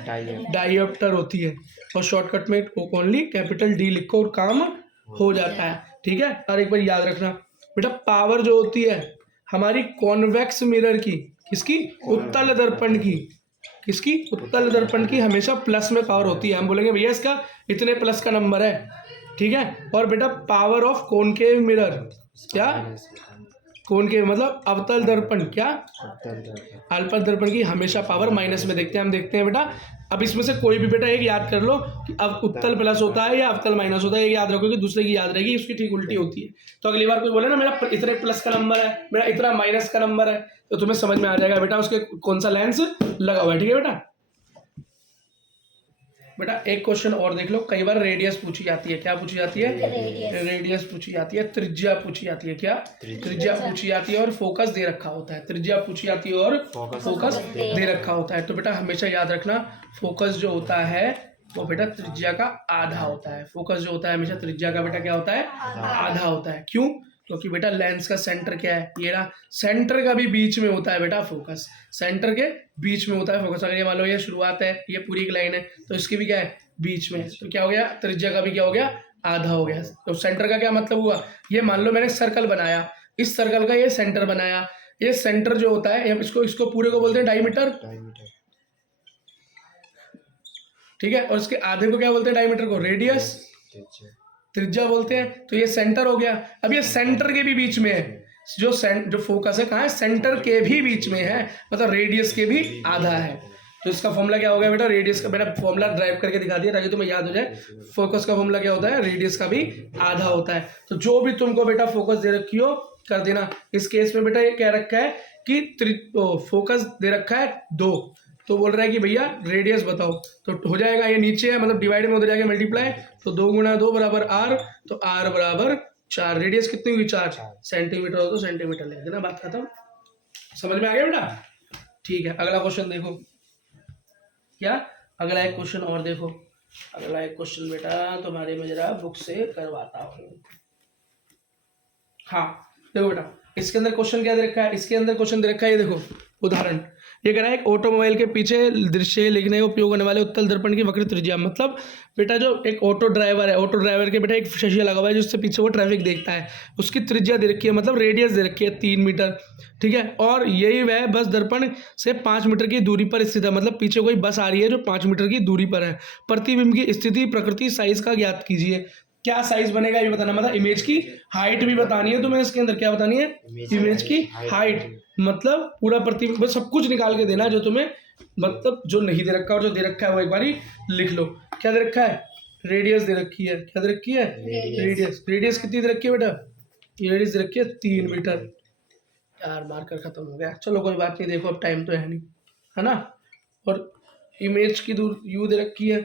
डायप्टर होती है। और शॉर्टकट में ओनली कैपिटल D लिखो और काम हो जाता है, ठीक है। और एक बार याद रखना बेटा, पावर जो होती है हमारी कॉन्वेक्स मिरर की, किसकी? उत्तल दर्पण की। किसकी? उत्तल दर्पण की हमेशा प्लस में पावर होती है। हम बोलेंगे भैया इसका इतने प्लस का नंबर है, ठीक है। और बेटा पावर ऑफ कॉनकेव मिरर, क्या? कॉनकेव मतलब अवतल दर्पण, क्या? अल्पल दर्पण की हमेशा पावर माइनस में देखते हैं। हम देखते हैं बेटा, अब इसमें से कोई भी बेटा एक याद कर लो कि अब उत्तल प्लस होता है या अवतल माइनस होता है, ये याद रखो कि दूसरे की याद रहेगी, उसकी ठीक उल्टी होती है। तो अगली बार कोई बोले ना मेरा इतने प्लस का नंबर है, मेरा इतना माइनस का नंबर है, तो तुम्हें समझ में आ जाएगा बेटा उसके कौन सा लेंस लगा हुआ है, ठीक है बेटा। बेटा एक क्वेश्चन और देख लो, कई बार रेडियस पूछी जाती है। क्या पूछी जाती है? रेडियस पूछी जाती है, त्रिज्या पूछी जाती है। क्या? त्रिज्या पूछी जाती है, और फोकस दे रखा होता है। त्रिज्या पूछी जाती है और फोकस दे रखा होता है। तो बेटा हमेशा याद रखना, फोकस जो होता है वो बेटा त्रिज्या का आधा होता है। फोकस जो होता है हमेशा त्रिज्या का बेटा क्या होता है? आधा होता है। क्यों? क्योंकि बेटा लेंस का सेंटर क्या है? ये रहा, सेंटर का भी बीच में होता है बेटा फोकस, सेंटर के बीच में होता है फोकस। अगर ये मान लो ये शुरुआत है, ये पूरी एक लाइन है, तो इसकी भी क्या है? बीच में। तो क्या हो गया? त्रिज्या का भी क्या हो गया? आधा हो गया। तो सेंटर का क्या मतलब हुआ? ये मान लो मैंने सर्कल बनाया, इस सर्कल का ये सेंटर बनाया, ये सेंटर जो होता है इसको पूरे को बोलते हैं डायमीटर। ठीक है, और इसके आधे को क्या बोलते हैं डायमीटर को? रेडियस, त्रिज्या बोलते हैं। तो ये सेंटर हो गया। अब ये सेंटर के भी बीच में है, जो फोकस है कहाँ है? सेंटर के भी बीच में है, मतलब रेडियस के भी आधा है। तो इसका फॉर्मूला क्या हो गया बेटा? रेडियस का, मैंने फॉर्मूला ड्राइव करके दिखा दिया ताकि तुम्हें याद हो जाए। फोकस का फॉर्मूला क्या होता है? रेडियस का भी आधा होता है। तो जो भी तुमको बेटा फोकस दे रखी हो कर देना। इस केस में बेटा ये कह रखा है कि फोकस दे रखा है 2, तो बोल रहा है कि भैया रेडियस बताओ। तो हो जाएगा, ये नीचे है मतलब डिवाइड में उधर जाके मल्टीप्लाई, तो 2 गुणा 2 बराबर r, तो r बराबर 4। रेडियस कितनी हुई? 4 सेंटीमीटर हो तो सेंटीमीटर लिख देना, बात खत्म। समझ में आ गया बेटा? ठीक है, अगला क्वेश्चन देखो। क्या अगला एक क्वेश्चन और देखो। अगला एक क्वेश्चन बेटा तुम्हारे में जरा बुक से करवाता हूँ। हाँ देखो बेटा, इसके अंदर क्वेश्चन क्या दे रखा है? इसके अंदर क्वेश्चन दे रखा है, ये देखो उदाहरण। ये कह रहा है एक ऑटोमोबाइल के पीछे दृश्य लिखने का उपयोग होने वाले उत्तल दर्पण की वक्र त्रिज्या। मतलब बेटा जो एक ऑटो ड्राइवर है, ऑटो ड्राइवर के बेटा एक शीशा लगा हुआ है जिससे पीछे वो ट्रैफिक देखता है, उसकी त्रिज्या दे रखी है, मतलब रेडियस दे रखी है 3 मीटर। ठीक है, और यही वह बस दर्पण से 5 मीटर की दूरी पर स्थित है। मतलब पीछे कोई बस आ रही है जो 5 मीटर की दूरी पर है। प्रतिबिंब की स्थिति, प्रकृति, साइज का ज्ञात कीजिए। क्या साइज बनेगा ये बताना, मतलब इमेज की हाइट भी बतानी है तुम्हें। इसके अंदर क्या बतानी है? इमेज की हाइट, मतलब पूरा प्रतिबिंब, सब कुछ निकाल के देना जो तुम्हें, मतलब जो नहीं दे रखा और जो दे रखा है वो एक बारी लिख लो। क्या दे रखा है? रेडियस दे रखी है। क्या दे रखी है? रेडियस। रेडियस कितनी दे रखी है बेटा? रेडियस दे रखी है 3 मीटर। यार मार्कर खत्म हो गया, चलो कोई बात नहीं, देखो अब टाइम तो है नहीं, है ना। और इमेज की दूर यू दे रखी है,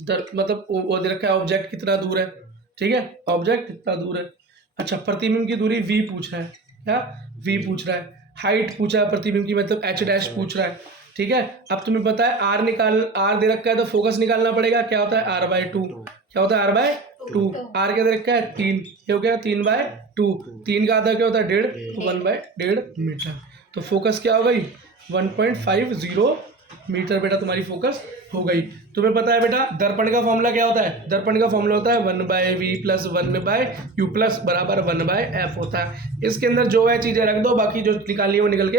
मतलब वो दे रखा है ऑब्जेक्ट कितना दूर है। ठीक है, ऑब्जेक्ट कितना दूर है। अच्छा, प्रतिबिंब की दूरी v पूछ रहा है। क्या? v पूछ रहा है। हाइट पूछा है प्रतिबिंब की, मतलब h डैश पूछ रहा है। ठीक है, अब तुम्हें पता है r दे रखा है तो फोकस निकालना पड़ेगा। क्या होता है? r/2। क्या होता है? r/2। r क्या दे रखा है? 3। ये हो गया 3/2। 3 का आधा क्या होता है? 1.5, तो 1/1.5 मीटर। तो फोकस क्या हो गई? 1.50 मीटर बेटा तुम्हारी फोकस हो गई। तुम्हें पता है बेटा दर्पण का फॉर्मूला क्या होता है? दर्पण का फॉर्मूला होता है 1/v प्लस 1/u प्लस बराबर 1/f होता है। इसके अंदर जो है चीजें रख दो, बाकी जो निकालनी है वो निकल के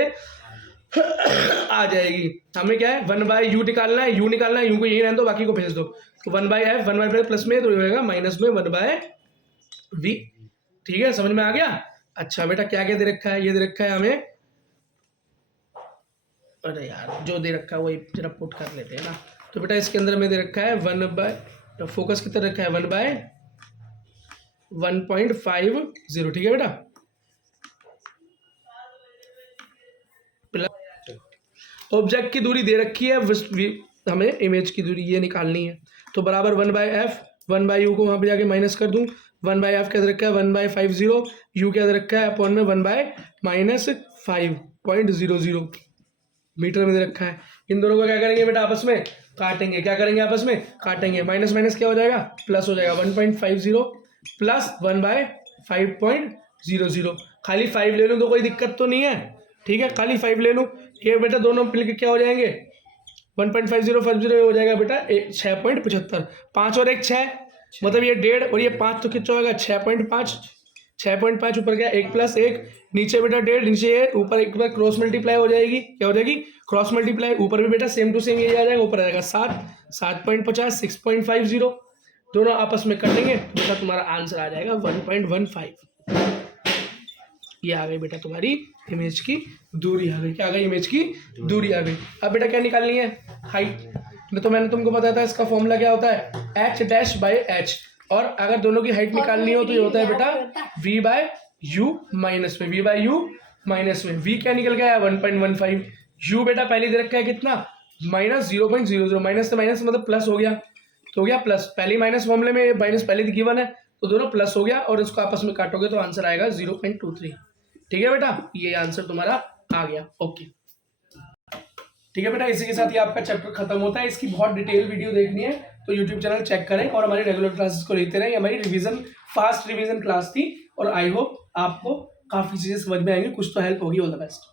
आ जाएगी। हमें क्या है? 1/u निकालना है, u निकालना है, u को यही रहने दो, बाकी को भेज दो। तो 1/f 1/f प्लस में तो होगा माइनस में 1/v। ठीक है, समझ में आ गया? अच्छा बेटा क्या क्या दे रखा है? ये दे रखा है हमें, अरे यार जो दे रखा है वही जरा पुट कर लेते हैं ना। तो बेटा इसके अंदर में दे रखा है 1/, फोकस कितना रखा है? 1/1.50। ठीक है बेटा, ऑब्जेक्ट की दूरी दे रखी है, हमें इमेज की दूरी ये निकालनी है। तो बराबर 1/f, 1/u को वहाँ पे जाके माइनस कर दूँ। 1/f क्या दे रखा है? 1/50। u क्या दे रखा है? अपॉन में 1/-5.00 मीटर में दे रखा है। इन दोनों को क्या करेंगे बेटा? आपस में काटेंगे। क्या करेंगे? आपस में काटेंगे। माइनस माइनस क्या हो जाएगा? प्लस हो जाएगा। 1.50 प्लस 1/5.00। खाली 5 ले लूँ तो कोई दिक्कत तो नहीं है। ठीक है, खाली 5 ले लूँ, ये बेटा दोनों मिलकर क्या हो जाएंगे? 1.50 हो जाएगा बेटा 6.75। 5 और 1 6, मतलब ये 1.5 और ये 5 तो कितना होगा? 6.5। 6.5 ऊपर क्या? 1 प्लस 1, नीचे बेटा 1.5, नीचे ऊपर एक बार क्रॉस मल्टीप्लाई हो जाएगी। क्या हो जाएगी? Cross multiply. ऊपर भी बेटा सेम टू सेम ये आ जाएगा, ऊपर आ जाएगा 7, 7.50, 6.50। दोनों आपस में कटेंगे तो बेटा तुम्हारा आंसर आ जाएगा 1.15। ये आ गई बेटा तुम्हारी इमेज की दूरी आ गई। क्या आ गई? इमेज की दूरी आ गई। अब बेटा क्या निकालनी है? हाइट। तो मैंने तुमको बताया था इसका फॉर्मूला क्या होता है? h'/h। और अगर दोनों की हाइट निकालनी हो तो ये होता है बेटा v/u माइनस में। v/u माइनस में v क्या निकल गया? 1.15। u बेटा पहले दे रखा है कितना? -0.00। माइनस से माइनस मतलब प्लस हो गया, तो हो गया प्लस। पहले माइनस फॉर्मूले में माइनस पहले गिवन है तो दोनों प्लस हो गया, और इसको आपस में काटोगे तो आंसर आएगा 0.23। ठीक है बेटा, ये आंसर तुम्हारा आ गया। ओके ठीक है बेटा, इसी के साथ ही आपका चैप्टर खत्म होता है। इसकी बहुत डिटेल वीडियो देखनी है तो यूट्यूब चैनल चेक करें और हमारी रेगुलर क्लासेस को लेते रहें। हमारी रिवीजन, फास्ट रिवीजन क्लास थी और आई होप आपको काफी चीजें समझ में आएंगी, कुछ तो हेल्प होगी। All the best.